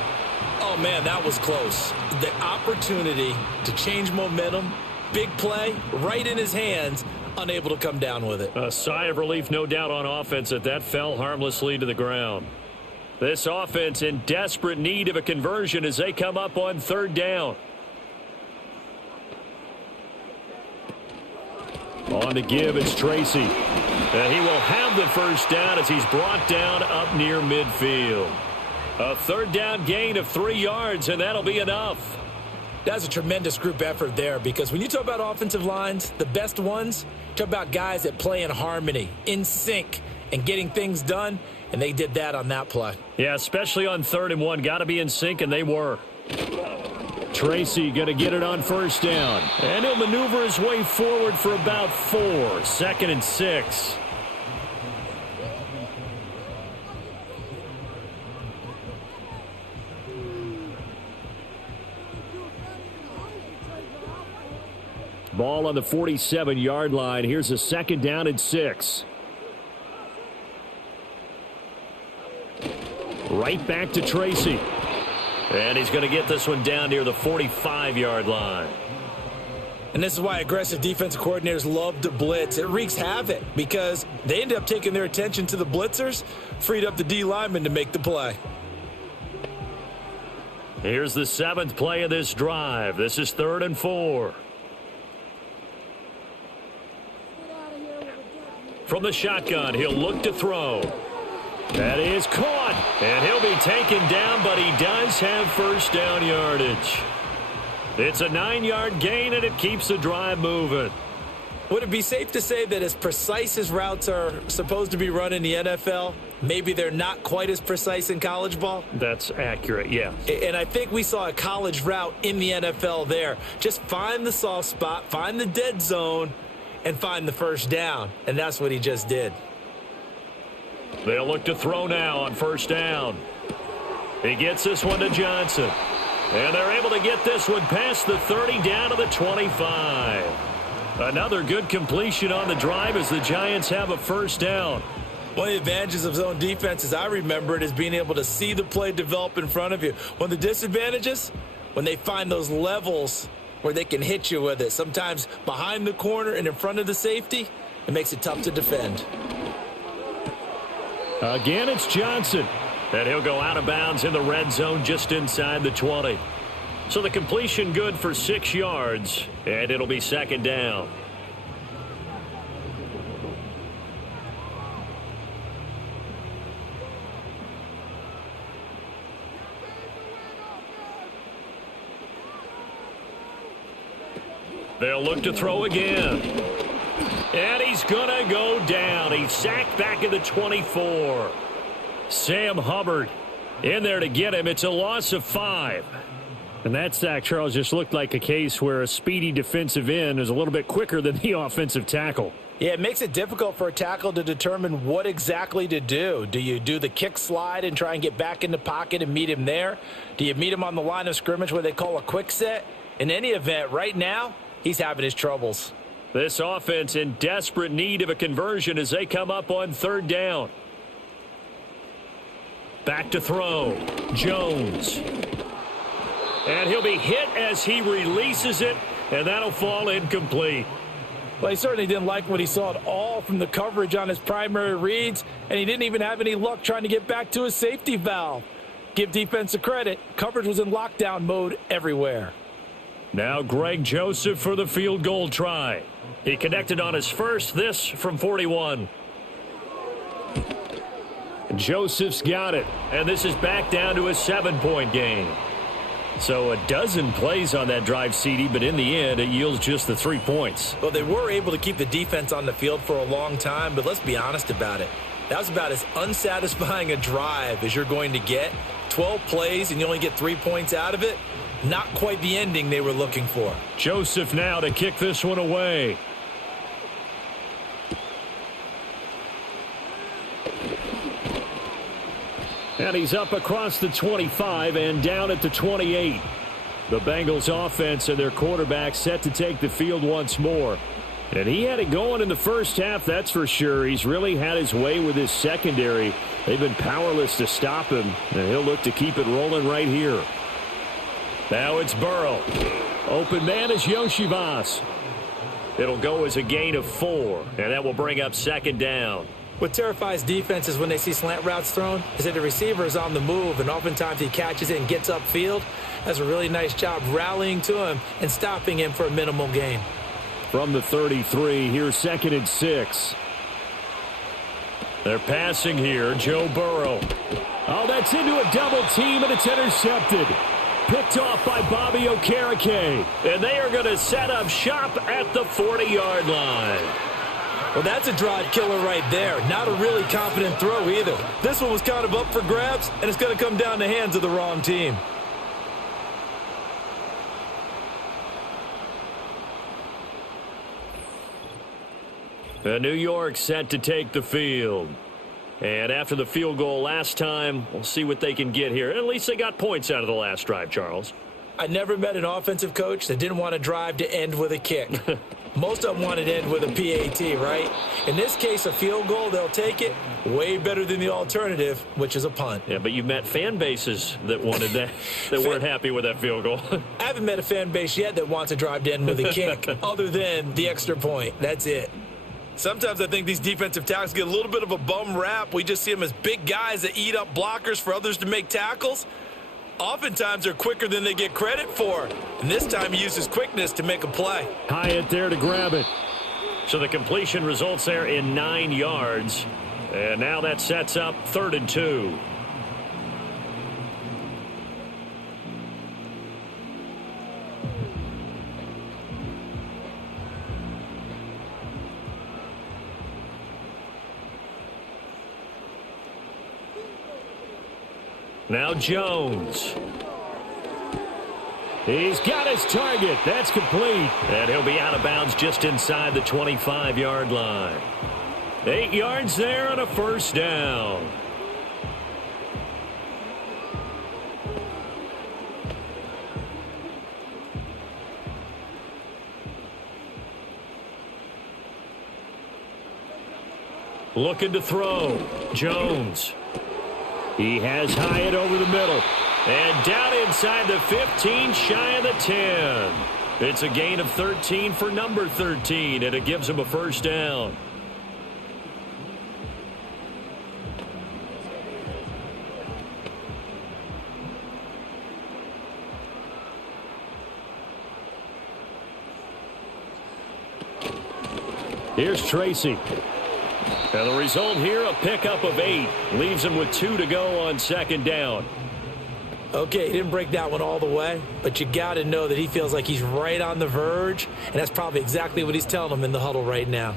Oh, man, that was close. The opportunity to change momentum, big play, right in his hands, unable to come down with it. A sigh of relief, no doubt, on offense that fell harmlessly to the ground. This offense in desperate need of a conversion as they come up on 3rd down. On to give, it's Tracy. And he will have the 1st down as he's brought down up near midfield. A 3rd down gain of 3 yards, and that'll be enough. That's a tremendous group effort there, because when you talk about offensive lines, the best ones, talk about guys that play in harmony, in sync, and getting things done, and they did that on that play. Yeah, especially on 3rd and 1. Got to be in sync, and they were. Tracy going to get it on 1st down. And he'll maneuver his way forward for about 4. 2nd and 6. Ball on the 47-yard line. Here's a 2nd down and 6. Right back to Tracy. And he's going to get this one down near the 45-yard line. And this is why aggressive defensive coordinators love to blitz. It wreaks havoc because they end up taking their attention to the blitzers, freed up the D lineman to make the play. Here's the 7th play of this drive. This is 3rd and 4. From the shotgun, he'll look to throw. That is caught, and he'll be taken down, but he does have first down yardage. It's a 9-yard gain, and it keeps the drive moving. Would it be safe to say that as precise as routes are supposed to be run in the NFL, maybe they're not quite as precise in college ball? That's accurate, yeah. And I think we saw a college route in the NFL there. Just find the soft spot, find the dead zone, and find the first down. And that's what he just did. They'll look to throw now on first down. He gets this one to Johnson. And they're able to get this one past the 30 down to the 25. Another good completion on the drive as the Giants have a first down. One of the advantages of zone defense, as I remember it, is being able to see the play develop in front of you. One of the disadvantages, when they find those levels where they can hit you with it, sometimes behind the corner and in front of the safety, it makes it tough to defend. Again, it's Johnson. And he'll go out of bounds in the red zone just inside the 20. So the completion good for 6 yards, and it'll be 2nd down. They'll look to throw again. And he's going to go down. He's sacked back at the 24. Sam Hubbard in there to get him. It's a loss of 5. And that sack, Charles, just looked like a case where a speedy defensive end is a little bit quicker than the offensive tackle. Yeah, it makes it difficult for a tackle to determine what exactly to do. Do you do the kick slide and try and get back in the pocket and meet him there? Do you meet him on the line of scrimmage where they call a quick set? In any event, right now, he's having his troubles. This offense in desperate need of a conversion as they come up on 3rd down. Back to throw. Jones. And he'll be hit as he releases it, and that'll fall incomplete. Well, he certainly didn't like what he saw at all from the coverage on his primary reads, and he didn't even have any luck trying to get back to his safety valve. Give defense a credit. Coverage was in lockdown mode everywhere. Now Greg Joseph for the field goal try. He connected on his first, this from 41. Joseph's got it, and this is back down to a 7-point game. So a dozen plays on that drive, CD, but in the end, it yields just the 3 points. Well, they were able to keep the defense on the field for a long time, but let's be honest about it. That was about as unsatisfying a drive as you're going to get. 12 plays, and you only get 3 points out of it. Not quite the ending they were looking for. Joseph now to kick this one away. And he's up across the 25 and down at the 28. The Bengals offense and their quarterback set to take the field once more. And he had it going in the first half, that's for sure. He's really had his way with his secondary. They've been powerless to stop him, and he'll look to keep it rolling right here. Now it's Burrow. Open man is Yoshivas. It'll go as a gain of 4, and that will bring up 2nd down. What terrifies defenses when they see slant routes thrown is that the receiver is on the move, and oftentimes he catches it and gets upfield. Does a really nice job rallying to him and stopping him for a minimal gain. From the 33, here's 2nd and 6. They're passing here, Joe Burrow. Oh, that's into a double team, and it's intercepted. Picked off by Bobby Okereke. And they are going to set up shop at the 40-yard line. Well, that's a drive killer right there. Not a really confident throw either. This one was kind of up for grabs, and it's going to come down the hands of the wrong team. New York set to take the field. And after the field goal last time, we'll see what they can get here. At least they got points out of the last drive, Charles. I never met an offensive coach that didn't want to drive to end with a kick. Most of them wanted to end with a PAT, right? In this case, a field goal, they'll take it. Way better than the alternative, which is a punt. Yeah, but you met fan bases that wanted that, that weren't happy with that field goal. I haven't met a fan base yet that wants to drive to end with a kick, other than the extra point. That's it. Sometimes I think these defensive tackles get a little bit of a bum rap. We just see them as big guys that eat up blockers for others to make tackles. Oftentimes they're quicker than they get credit for. And this time he uses quickness to make a play. Hyatt there to grab it. So the completion results there in 9 yards. And now that sets up 3rd and 2. Now Jones. He's got his target. That's complete. And he'll be out of bounds just inside the 25-yard line. 8 yards there on a first down. Looking to throw. Jones. He has Hyatt over the middle. And down inside the 15, shy of the 10. It's a gain of 13 for number 13, and it gives him a first down. Here's Tracy. And the result here, a pickup of 8. Leaves him with 2 to go on 2nd down. Okay, he didn't break that one all the way, but you got to know that he feels like he's right on the verge, and that's probably exactly what he's telling them in the huddle right now.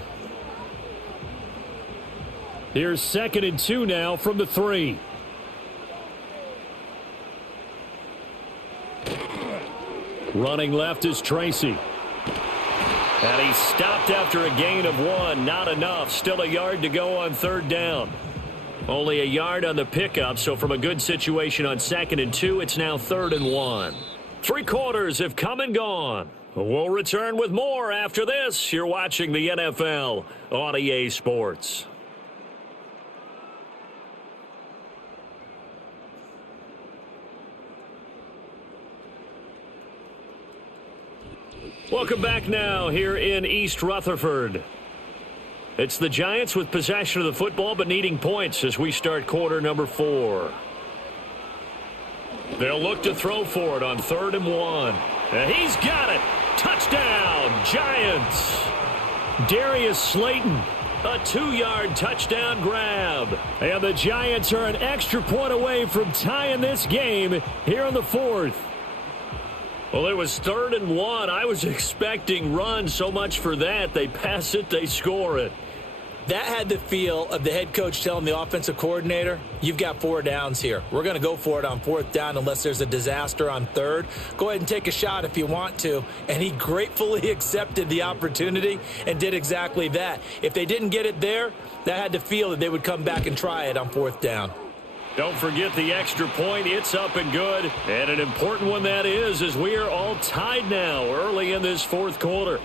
Here's 2nd and 2 now from the 3. Running left is Tracy. And he stopped after a gain of 1. Not enough. Still a yard to go on 3rd down. Only a yard on the pickup, so from a good situation on 2nd and 2, it's now 3rd and 1. 3 quarters have come and gone. We'll return with more after this. You're watching the NFL on EA Sports. Welcome back now here in East Rutherford. It's the Giants with possession of the football but needing points as we start quarter number 4. They'll look to throw for it on 3rd and 1. And he's got it. Touchdown, Giants. Darius Slayton. A 2-yard touchdown grab. And the Giants are an extra point away from tying this game here in the 4th. Well, it was 3rd and 1. I was expecting run, so much for that. They pass it, they score it. That had the feel of the head coach telling the offensive coordinator, you've got 4 downs here. We're going to go for it on 4th down unless there's a disaster on 3rd. Go ahead and take a shot if you want to. And he gratefully accepted the opportunity and did exactly that. If they didn't get it there, that had the feel that they would come back and try it on 4th down. Don't forget the extra point. It's up and good. And an important one that is, as we are all tied now early in this 4th quarter.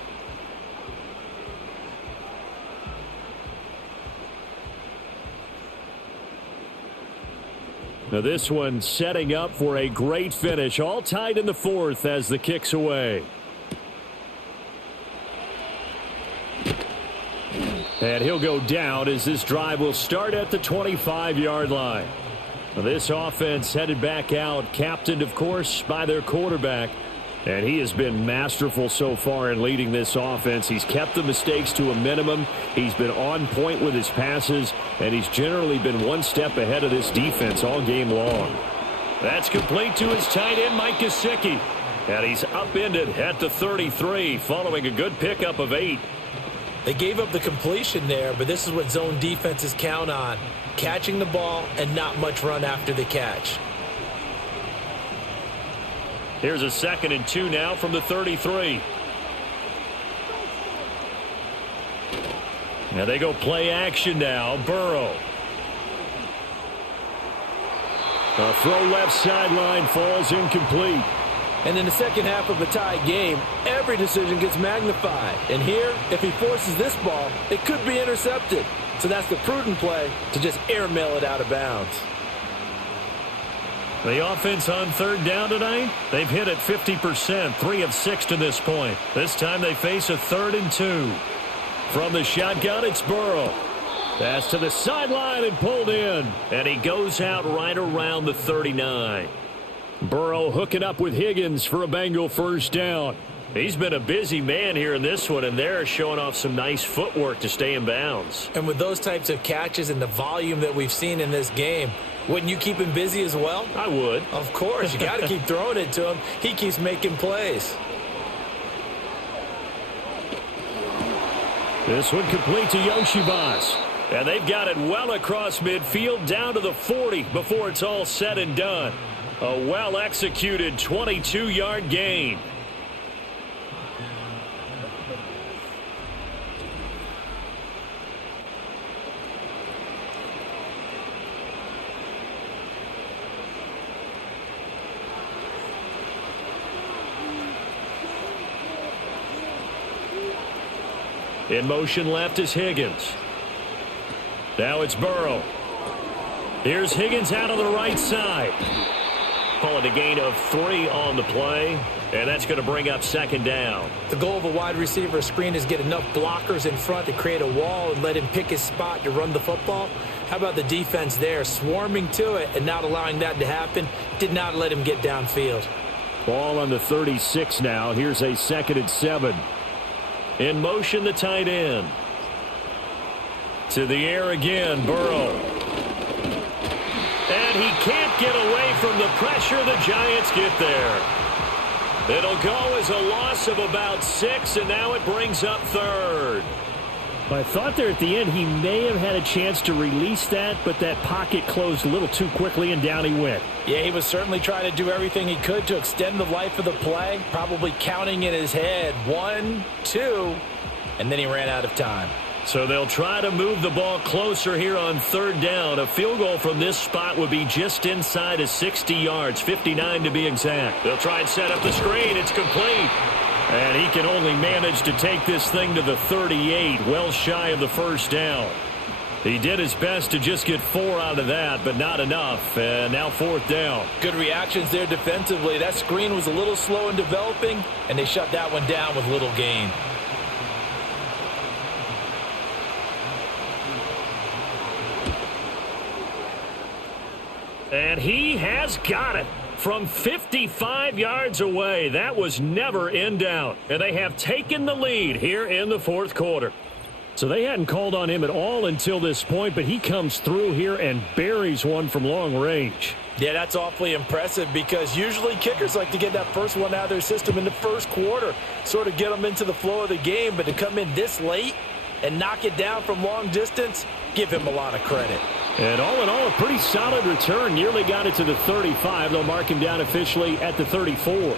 Now this one setting up for a great finish. All tied in the 4th as the kick's away. And he'll go down as this drive will start at the 25-yard line. This offense headed back out, captained, of course, by their quarterback. And he has been masterful so far in leading this offense. He's kept the mistakes to a minimum. He's been on point with his passes. And he's generally been one step ahead of this defense all game long. That's complete to his tight end, Mike Gesicki. And he's upended at the 33 following a good pickup of 8. They gave up the completion there, but this is what zone defenses count on. Catching the ball and not much run after the catch. Here's a 2nd and 2 now from the 33. Now they go play action now. Burrow. A throw left sideline falls incomplete. And in the second half of a tie game, every decision gets magnified. And here, if he forces this ball, it could be intercepted. So that's the prudent play to just airmail it out of bounds. The offense on third down tonight, they've hit it 50%, 3 of 6 to this point. This time they face a 3rd and 2. From the shotgun, it's Burrow. Pass to the sideline and pulled in. And he goes out right around the 39. Burrow hooking up with Higgins for a Bengal first down. He's been a busy man here in this one, and they're showing off some nice footwork to stay in bounds. And with those types of catches and the volume that we've seen in this game, wouldn't you keep him busy as well? I would. Of course. You got to keep throwing it to him. He keeps making plays. This one complete to Yoshibas. And they've got it well across midfield down to the 40 before it's all said and done. A well-executed 22-yard gain. In motion left is Higgins. Now it's Burrow. Here's Higgins out on the right side. Call it a gain of 3 on the play, and that's going to bring up second down. The goal of a wide receiver screen is get enough blockers in front to create a wall and let him pick his spot to run the football. How about the defense there, swarming to it and not allowing that to happen? Did not let him get downfield. Ball on the 36 now. Here's a 2nd and 7. In motion, the tight end. To the air again, Burrow. And he can't get away from the pressure. The Giants get there. It'll go as a loss of about 6, and now it brings up 3rd. I thought there at the end he may have had a chance to release that, but that pocket closed a little too quickly, and down he went. Yeah, he was certainly trying to do everything he could to extend the life of the play, probably counting in his head 1, 2, and then he ran out of time. So they'll try to move the ball closer here on 3rd down. A field goal from this spot would be just inside of 60 yards, 59 to be exact. They'll try and set up the screen. It's complete. And he can only manage to take this thing to the 38, well shy of the first down. He did his best to just get 4 out of that, but not enough. And now 4th down. Good reactions there defensively. That screen was a little slow in developing, and they shut that one down with little gain. And he has got it. From 55 yards away, that was never in doubt. And they have taken the lead here in the 4th quarter. So they hadn't called on him at all until this point, but he comes through here and buries one from long range. Yeah, that's awfully impressive because usually kickers like to get that first one out of their system in the 1st quarter, sort of get them into the flow of the game, but to come in this late and knock it down from long distance, give him a lot of credit. And all in all, a pretty solid return. Nearly got it to the 35. They'll mark him down officially at the 34.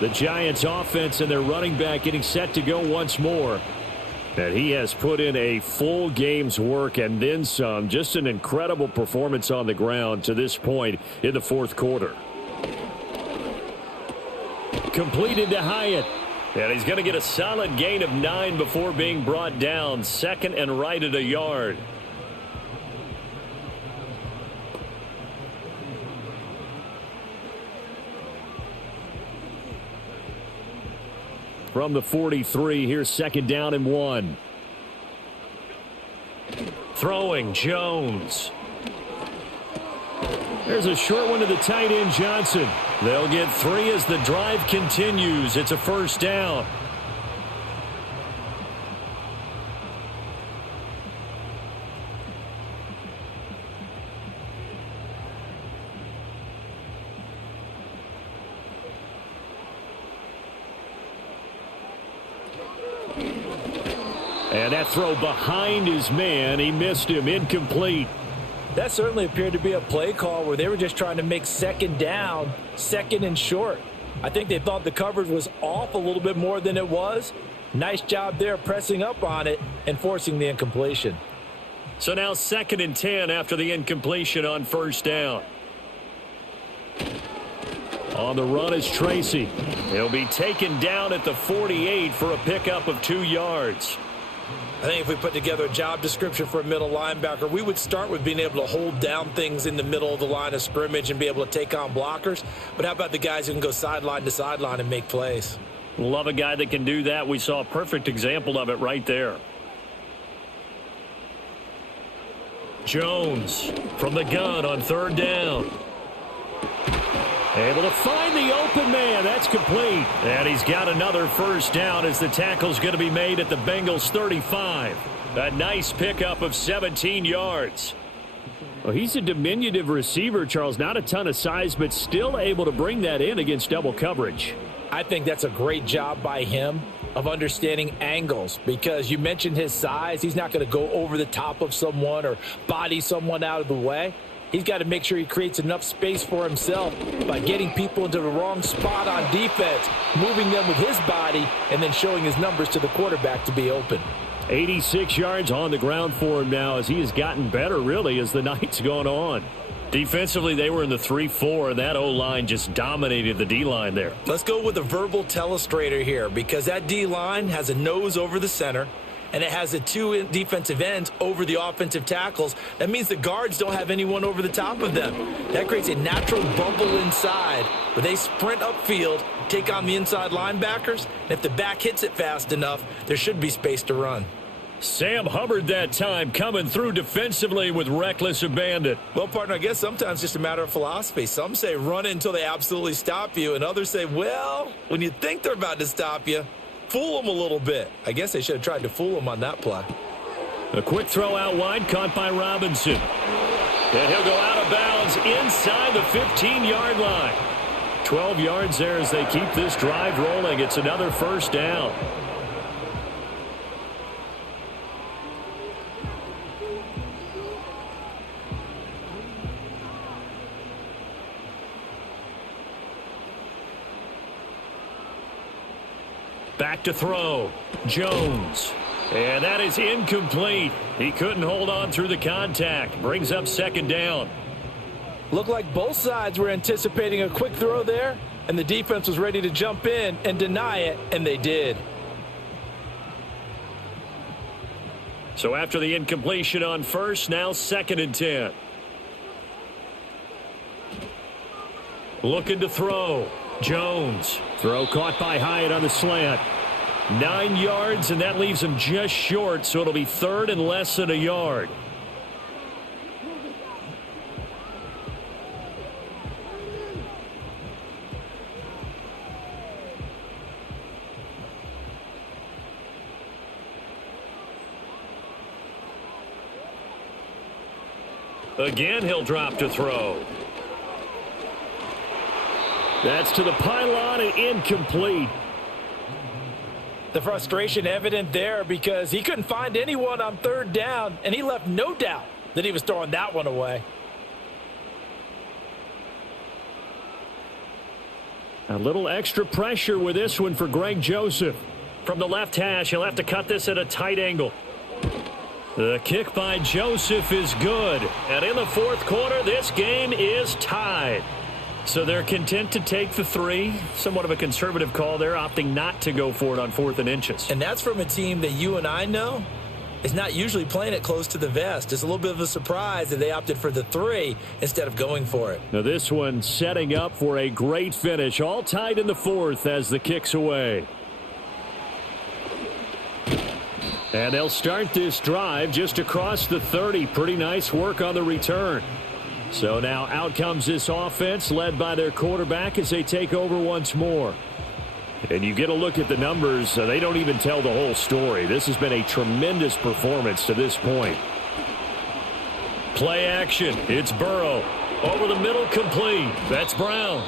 The Giants offense and their running back getting set to go once more. And he has put in a full game's work and then some. Just an incredible performance on the ground to this point in the 4th quarter. Completed to Hyatt. And he's going to get a solid gain of 9 before being brought down. 2nd and right at a yard. From the 43, here's 2nd down and 1. Throwing, Jones. There's a short one to the tight end, Johnson. They'll get 3 as the drive continues. It's a 1st down. And that throw behind his man, he missed him, incomplete. That certainly appeared to be a play call where they were just trying to make 2nd down, 2nd and short. I think they thought the coverage was off a little bit more than it was. Nice job there pressing up on it and forcing the incompletion. So now 2nd and 10 after the incompletion on 1st down. On the run is Tracy. He'll be taken down at the 48 for a pickup of 2 yards. I think if we put together a job description for a middle linebacker, we would start with being able to hold down things in the middle of the line of scrimmage and be able to take on blockers. But how about the guys who can go sideline to sideline and make plays? Love a guy that can do that. We saw a perfect example of it right there. Jones from the gun on 3rd down. Able to find the open man. That's complete. And he's got another first down as the tackle's going to be made at the Bengals 35. A nice pickup of 17 yards. Well, he's a diminutive receiver, Charles. Not a ton of size, but still able to bring that in against double coverage. I think that's a great job by him of understanding angles, because you mentioned his size. He's not going to go over the top of someone or body someone out of the way. He's got to make sure he creates enough space for himself by getting people into the wrong spot on defense, moving them with his body, and then showing his numbers to the quarterback to be open. 86 yards on the ground for him now as he has gotten better, really, as the night's gone on. Defensively, they were in the 3-4, and that O-line just dominated the D-line there. Let's go with a verbal telestrator here, because that D-line has a nose over the center, and it has the 2 defensive ends over the offensive tackles. That means the guards don't have anyone over the top of them. That creates a natural bubble inside where they sprint upfield, take on the inside linebackers, and if the back hits it fast enough, there should be space to run. Sam Hubbard that time coming through defensively with reckless abandon. Well, partner, I guess sometimes it's just a matter of philosophy. Some say run until they absolutely stop you, and others say, well, when you think they're about to stop you, fool them a little bit. I guess they should have tried to fool them on that play. A quick throw out wide, caught by Robinson. And he'll go out of bounds inside the 15-yard line. 12 yards there as they keep this drive rolling. It's another first down. Back to throw. Jones. And that is incomplete. He couldn't hold on through the contact. Brings up 2nd down. Looked like both sides were anticipating a quick throw there, and the defense was ready to jump in and deny it, and they did. So after the incompletion on first, now 2nd and 10. Looking to throw. Jones. Throw caught by Hyatt on the slant. 9 yards, and that leaves him just short, so it'll be 3rd and less than a yard. Again, he'll drop to throw. That's to the pylon and incomplete. The frustration evident there because he couldn't find anyone on 3rd down, and he left no doubt that he was throwing that one away. A little extra pressure with this one for Greg Joseph. From the left hash, he'll have to cut this at a tight angle. The kick by Joseph is good. And in the 4th quarter, this game is tied. So they're content to take the 3. Somewhat of a conservative call there, opting not to go for it on 4th and inches. And that's from a team that you and I know is not usually playing it close to the vest. It's a little bit of a surprise that they opted for the 3 instead of going for it. Now this one setting up for a great finish. All tied in the 4th as the kick's away. And they'll start this drive just across the 30. Pretty nice work on the return. So now out comes this offense led by their quarterback as they take over once more. And you get a look at the numbers. They don't even tell the whole story. This has been a tremendous performance to this point. Play action. It's Burrow. Over the middle, complete. That's Brown.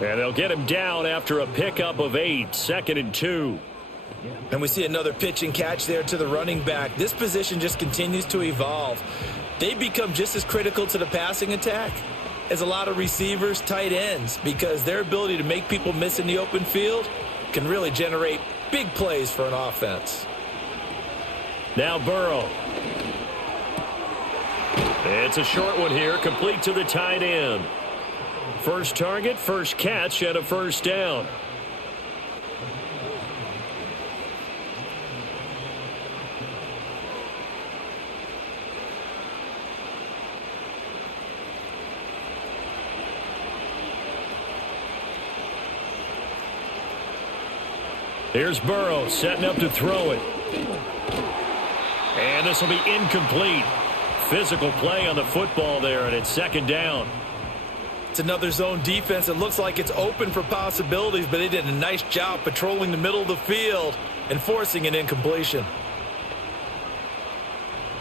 And they'll get him down after a pickup of 8. 2nd and 2. And we see another pitch and catch there to the running back. This position just continues to evolve. They become just as critical to the passing attack as a lot of receivers, tight ends, because their ability to make people miss in the open field can really generate big plays for an offense. Now Burrow. It's a short one here, complete to the tight end. First target, first catch, and a first down. Here's Burrow setting up to throw it. And this will be incomplete. Physical play on the football there, and it's second down. It's another zone defense. It looks like it's open for possibilities, but they did a nice job patrolling the middle of the field and forcing an incompletion.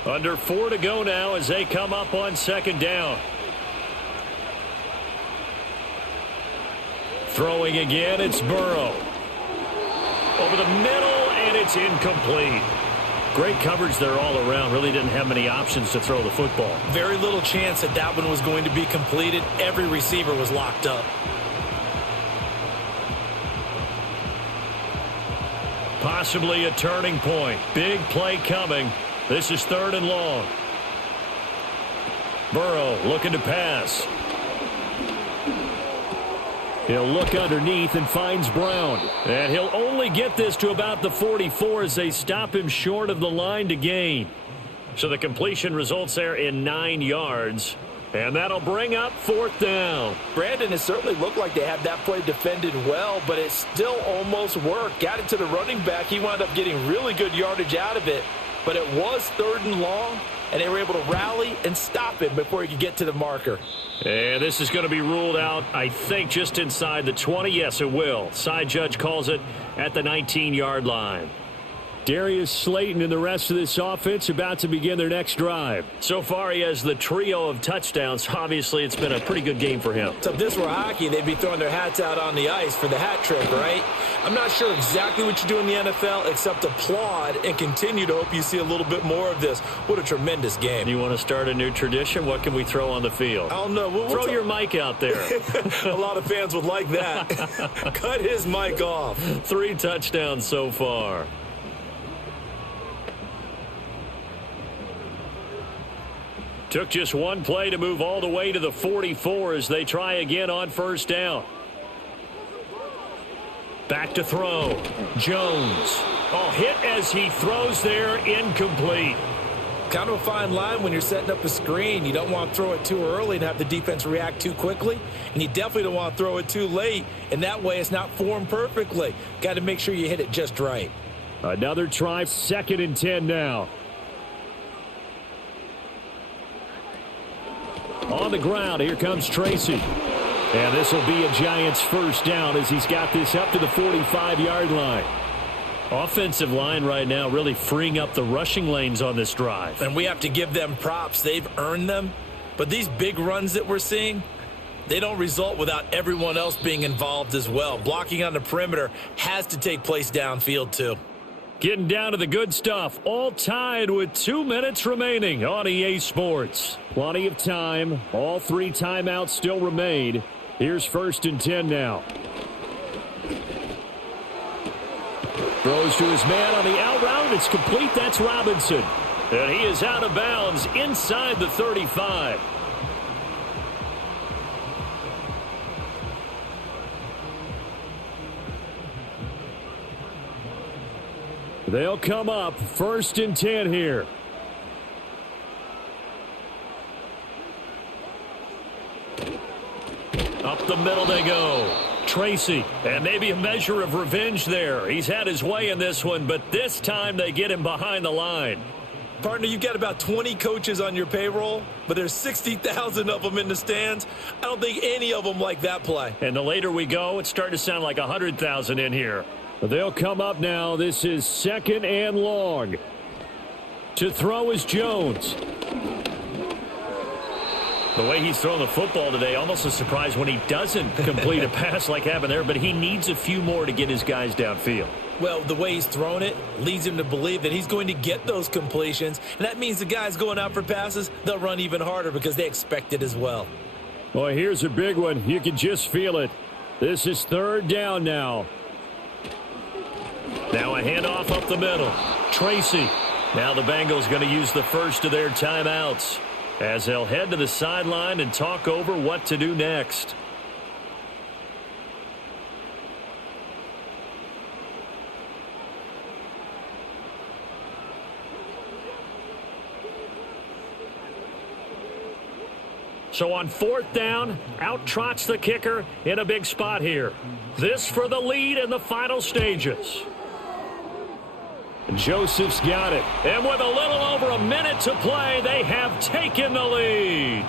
Under 4 to go now as they come up on second down. Throwing again, it's Burrow. Over the middle, and it's incomplete. Great coverage there all around. Really didn't have many options to throw the football. Very little chance that that one was going to be completed. Every receiver was locked up. Possibly a turning point. Big play coming. This is 3rd and long. Burrow looking to pass. He'll look underneath and finds Brown. And he'll only get this to about the 44 as they stop him short of the line to gain. So the completion results there in 9 yards. And that'll bring up 4th down. Brandon, has certainly looked like they had that play defended well, but it still almost worked. Got it to the running back. He wound up getting really good yardage out of it. But it was 3rd and long, and they were able to rally and stop it before he could get to the marker. And this is going to be ruled out, I think, just inside the 20. Yes, it will. Side judge calls it at the 19-yard line. Darius Slayton and the rest of this offense about to begin their next drive. So far, he has the trio of touchdowns. Obviously, it's been a pretty good game for him. So if this were hockey, they'd be throwing their hats out on the ice for the hat trick, right? I'm not sure exactly what you do in the NFL except applaud and continue to hope you see a little bit more of this. What a tremendous game. You want to start a new tradition? What can we throw on the field? I don't know. Throw your mic out there. A lot of fans would like that. Cut his mic off. 3 touchdowns so far. Took just one play to move all the way to the 44 as they try again on first down. Back to throw. Jones. Oh, hit as he throws there, incomplete. Kind of a fine line when you're setting up a screen. You don't want to throw it too early and have the defense react too quickly. And you definitely don't want to throw it too late. And that way it's not formed perfectly. Got to make sure you hit it just right. Another try, 2nd and 10 now. On the ground, here comes Tracy. And this will be a Giants first down as he's got this up to the 45-yard line. Offensive line right now really freeing up the rushing lanes on this drive. And we have to give them props. They've earned them. But these big runs that we're seeing, they don't result without everyone else being involved as well. Blocking on the perimeter has to take place downfield too. Getting down to the good stuff. All tied with 2 minutes remaining on EA Sports. Plenty of time. All 3 timeouts still remain. Here's 1st and 10 now. Throws to his man on the out route. It's complete. That's Robinson. And he is out of bounds inside the 35. They'll come up 1st and 10 here. Up the middle they go. Tracy. And maybe a measure of revenge there. He's had his way in this one, but this time they get him behind the line. Partner, you've got about 20 coaches on your payroll, but there's 60,000 of them in the stands. I don't think any of them like that play. And the later we go, it's starting to sound like 100,000 in here. They'll come up now. This is 2nd and long. To throw is Jones. The way he's thrown the football today, almost a surprise when he doesn't complete a pass like happened there, but he needs a few more to get his guys downfield. Well, the way he's thrown it leads him to believe that he's going to get those completions, and that means the guys going out for passes, they'll run even harder because they expect it as well. Boy, here's a big one. You can just feel it. This is 3rd down now. Now a handoff up the middle. Tracy. Now the Bengals going to use the first of their timeouts as they'll head to the sideline and talk over what to do next. So on 4th down, out trots the kicker in a big spot here. This for the lead in the final stages. Joseph's got it. And with a little over a minute to play, they have taken the lead.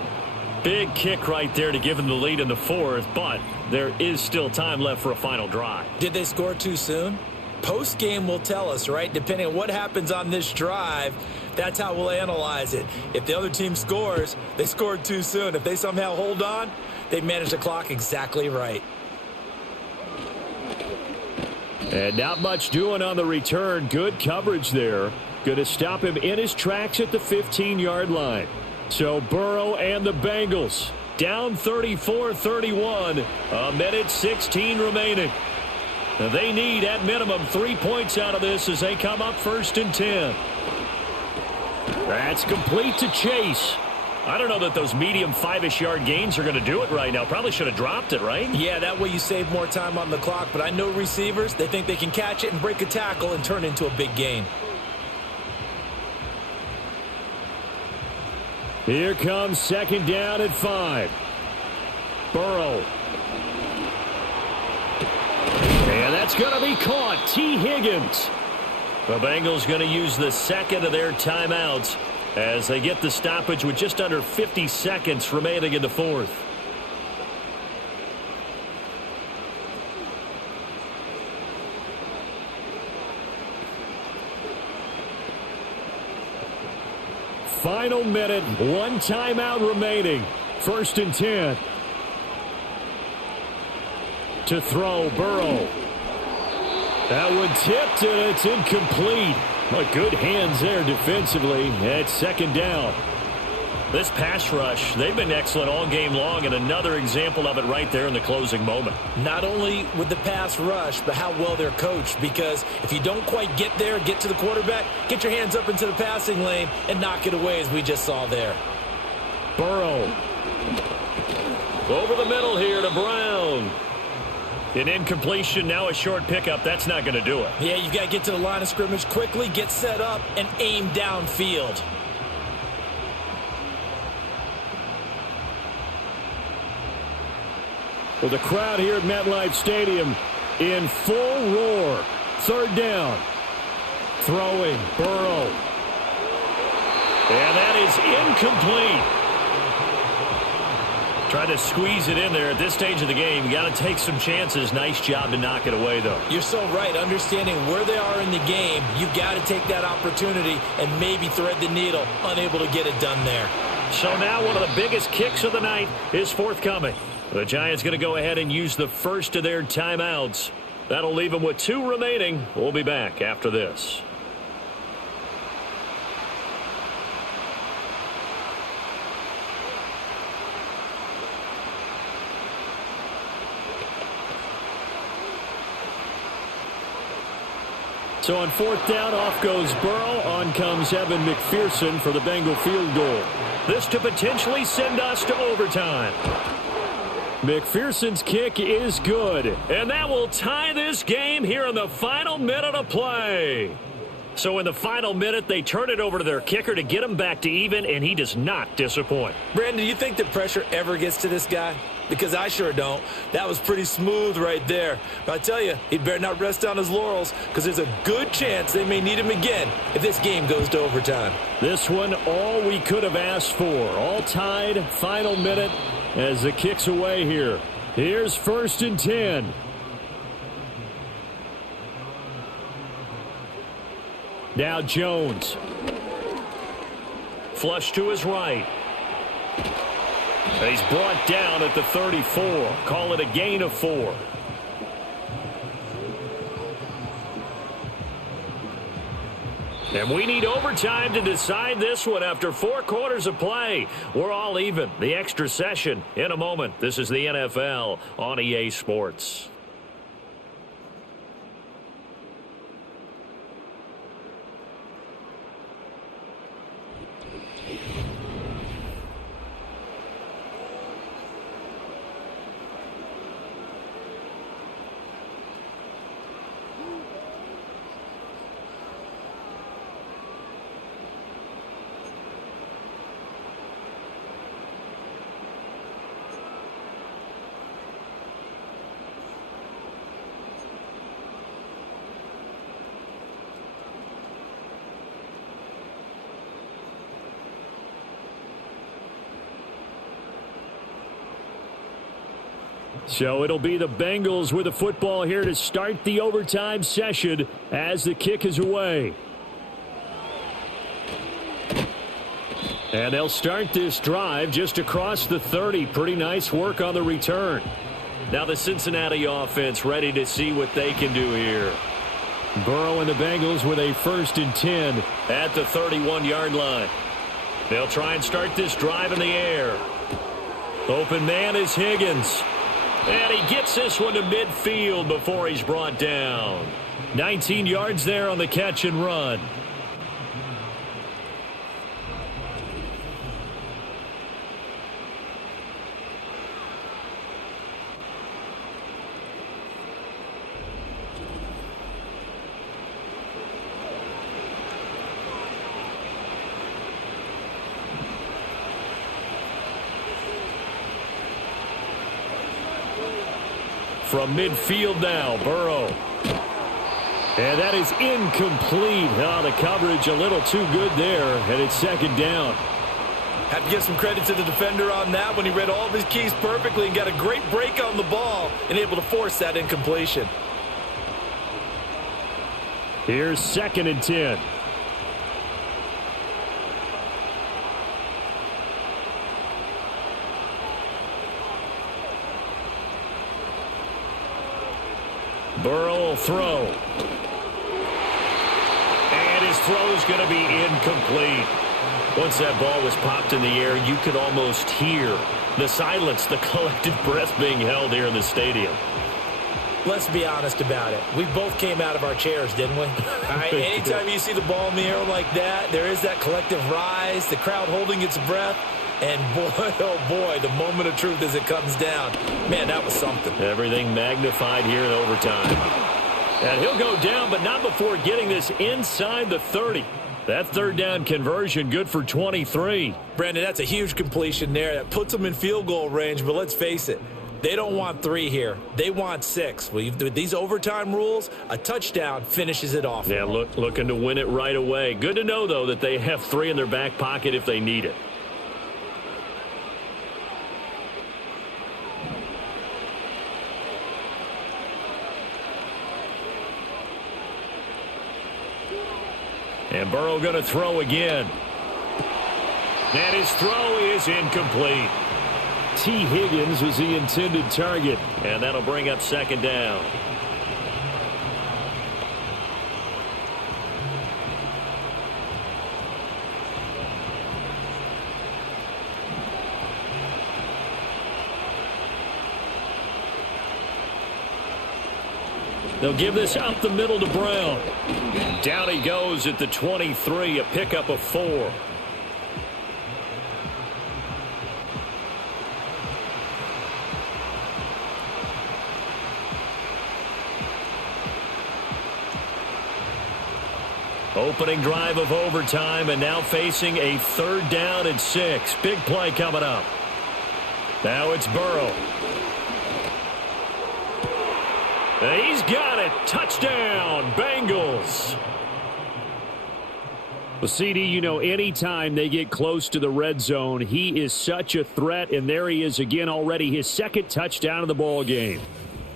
Big kick right there to give them the lead in the 4th, but there is still time left for a final drive. Did they score too soon? Post-game will tell us, right? Depending on what happens on this drive, that's how we'll analyze it. If the other team scores, they scored too soon. If they somehow hold on, they managed the clock exactly right. And not much doing on the return. Good coverage there. Going to stop him in his tracks at the 15-yard line. So Burrow and the Bengals down 34-31. A minute 16 remaining. They need, at minimum, 3 points out of this as they come up 1st and 10. That's complete to Chase. I don't know that those medium 5-ish yard gains are going to do it right now. Probably should have dropped it, right? Yeah, that way you save more time on the clock. But I know receivers, they think they can catch it and break a tackle and turn it into a big gain. Here comes 2nd down at 5. Burrow. And that's going to be caught. T. Higgins. The Bengals going to use the 2nd of their timeouts as they get the stoppage with just under 50 seconds remaining in the 4th. Final minute, 1 timeout remaining. 1st and 10. To throw, Burrow. That one tipped, and it's incomplete. But good hands there defensively at 2nd down. This pass rush, they've been excellent all game long, and another example of it right there in the closing moment. Not only with the pass rush, but how well they're coached. Because if you don't quite get there, get to the quarterback, get your hands up into the passing lane and knock it away, as we just saw there. Burrow. Over the middle here to Brown. An incompletion, now a short pickup. That's not going to do it. Yeah, you've got to get to the line of scrimmage quickly, get set up, and aim downfield. Well, the crowd here at MetLife Stadium in full roar. 3rd down. Throwing, Burrow. And that is incomplete. Trying to squeeze it in there at this stage of the game. You got to take some chances. Nice job to knock it away, though. You're so right. Understanding where they are in the game, you've got to take that opportunity and maybe thread the needle. Unable to get it done there. So now one of the biggest kicks of the night is forthcoming. The Giants going to go ahead and use the 1st of their timeouts. That'll leave them with 2 remaining. We'll be back after this. So on 4th down, off goes Burrow. On comes Evan McPherson for the Bengal field goal. This to potentially send us to overtime. McPherson's kick is good. And that will tie this game here in the final minute of play. So in the final minute, they turn it over to their kicker to get him back to even, and he does not disappoint. Brandon, do you think the pressure ever gets to this guy? Because I sure don't. That was pretty smooth right there. But I tell you, he better not rest on his laurels, because there's a good chance they may need him again if this game goes to overtime. This one, all we could have asked for. All tied, final minute as the kick's away here. Here's 1st and 10. Now Jones. Flush to his right. He's brought down at the 34. Call it a gain of 4. And we need overtime to decide this one after 4 quarters of play. We're all even. The extra session in a moment. This is the NFL on EA Sports. So it'll be the Bengals with the football here to start the overtime session as the kick is away. And they'll start this drive just across the 30. Pretty nice work on the return. Now the Cincinnati offense ready to see what they can do here. Burrow and the Bengals with a 1st and 10. At the 31-yard line. They'll try and start this drive in the air. Open man is Higgins. And he gets this one to midfield before he's brought down. 19 yards there on the catch and run. From midfield now, Burrow. And that is incomplete. Oh, the coverage a little too good there, and it's 2nd down. Have to give some credit to the defender on that when he read all of his keys perfectly and got a great break on the ball and able to force that incompletion. Here's 2nd and 10. Burrow will throw. And his throw's going to be incomplete. Once that ball was popped in the air, you could almost hear the silence, the collective breath being held here in the stadium. Let's be honest about it. We both came out of our chairs, didn't we? All right, anytime you see the ball in the air like that, there is that collective rise, the crowd holding its breath. And boy, oh boy, the moment of truth as it comes down. Man, that was something. Everything magnified here in overtime. And he'll go down, but not before getting this inside the 30. That 3rd down conversion good for 23. Brandon, that's a huge completion there. That puts them in field goal range, but let's face it. They don't want 3 here. They want 6. With these overtime rules, a touchdown finishes it off. Yeah, looking to win it right away. Good to know, though, that they have 3 in their back pocket if they need it. And Burrow going to throw again. And his throw is incomplete. T. Higgins was the intended target. And that'll bring up 2nd down. They'll give this up the middle to Brown. Down he goes at the 23, a pickup of 4. Opening drive of overtime, and now facing a 3rd down and 6. Big play coming up. Now it's Burrow. He's got it. Touchdown, Bengals. Well, CD, you know, anytime they get close to the red zone, he is such a threat, and there he is again already, his 2nd touchdown of the ball game.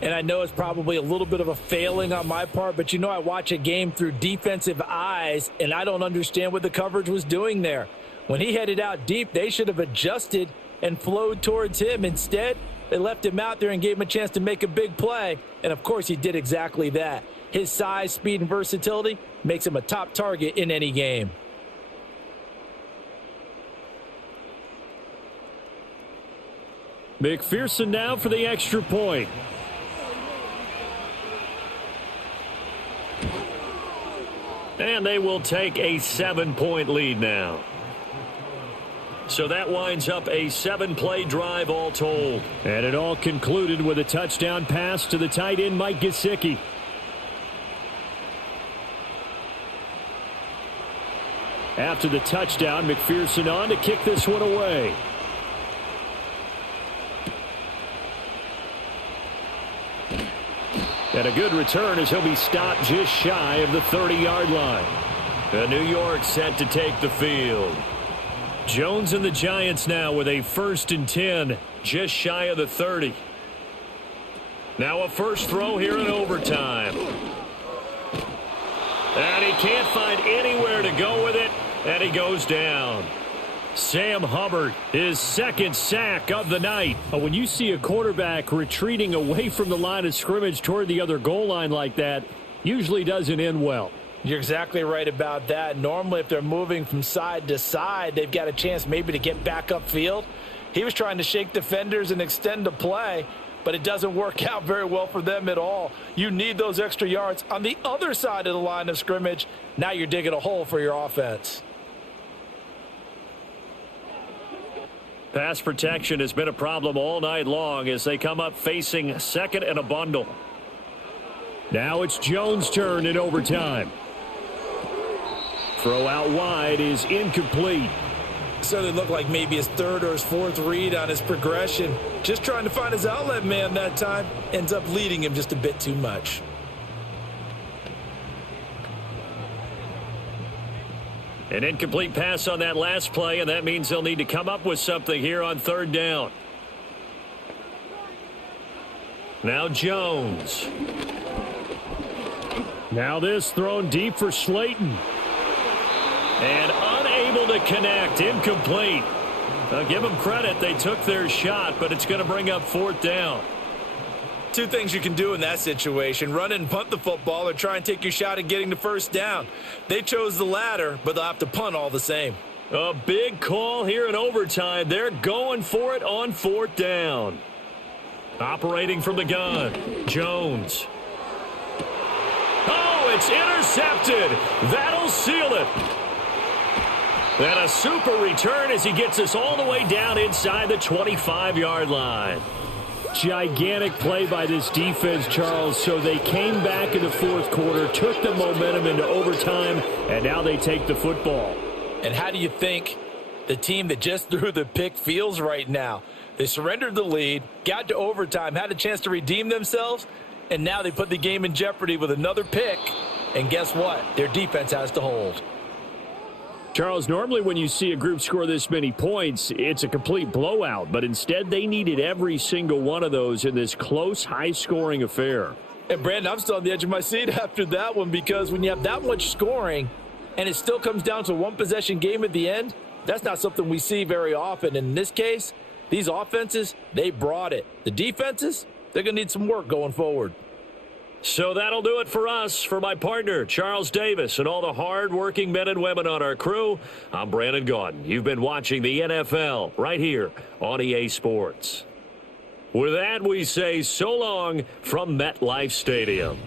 And I know it's probably a little bit of a failing on my part, but you know I watch a game through defensive eyes, and I don't understand what the coverage was doing there. When he headed out deep, they should have adjusted and flowed towards him. Instead, they left him out there and gave him a chance to make a big play. And, of course, he did exactly that. His size, speed, and versatility makes him a top target in any game. McPherson now for the extra point. And they will take a 7-point lead now. So that winds up a 7-play drive all told. And it all concluded with a touchdown pass to the tight end, Mike Gesicki. After the touchdown, McPherson on to kick this one away. And a good return as he'll be stopped just shy of the 30-yard line. And New York set to take the field. Jones and the Giants now with a 1st and 10, just shy of the 30. Now a first throw here in overtime. And he can't find anywhere to go with it, and he goes down. Sam Hubbard, his second sack of the night. When you see a quarterback retreating away from the line of scrimmage toward the other goal line like that, usually doesn't end well. You're exactly right about that. Normally, if they're moving from side to side, they've got a chance maybe to get back upfield. He was trying to shake defenders and extend the play, but it doesn't work out very well for them at all. You need those extra yards on the other side of the line of scrimmage. Now you're digging a hole for your offense. Pass protection has been a problem all night long as they come up facing second and a bundle. Now it's Jones' turn in overtime. Throw out wide is incomplete. Certainly looked like maybe his third or his fourth read on his progression. Just trying to find his outlet man that time. Ends up leading him just a bit too much. An incomplete pass on that last play, and that means they'll need to come up with something here on third down. Now Jones. Now this thrown deep for Slayton. And unable to connect. Incomplete. I'll give them credit. They took their shot, but it's going to bring up fourth down. Two things you can do in that situation. Run and punt the football or try and take your shot at getting the first down. They chose the latter, but they'll have to punt all the same. A big call here in overtime. They're going for it on fourth down. Operating from the gun, Jones. Oh, it's intercepted. That'll seal it. And a super return as he gets us all the way down inside the 25-yard line. Gigantic play by this defense, Charles. So they came back in the fourth quarter, took the momentum into overtime, and now they take the football. And how do you think the team that just threw the pick feels right now? They surrendered the lead, got to overtime, had a chance to redeem themselves, and now they put the game in jeopardy with another pick. And guess what? Their defense has to hold. Charles, normally when you see a group score this many points, it's a complete blowout. But instead, they needed every single one of those in this close, high-scoring affair. And, Brandon, I'm still on the edge of my seat after that one because when you have that much scoring and it still comes down to a one-possession game at the end, that's not something we see very often. And in this case, these offenses, they brought it. The defenses, they're going to need some work going forward. So that'll do it for us. For my partner, Charles Davis, and all the hard-working men and women on our crew, I'm Brandon Gaudin. You've been watching the NFL right here on EA Sports. With that, we say so long from MetLife Stadium.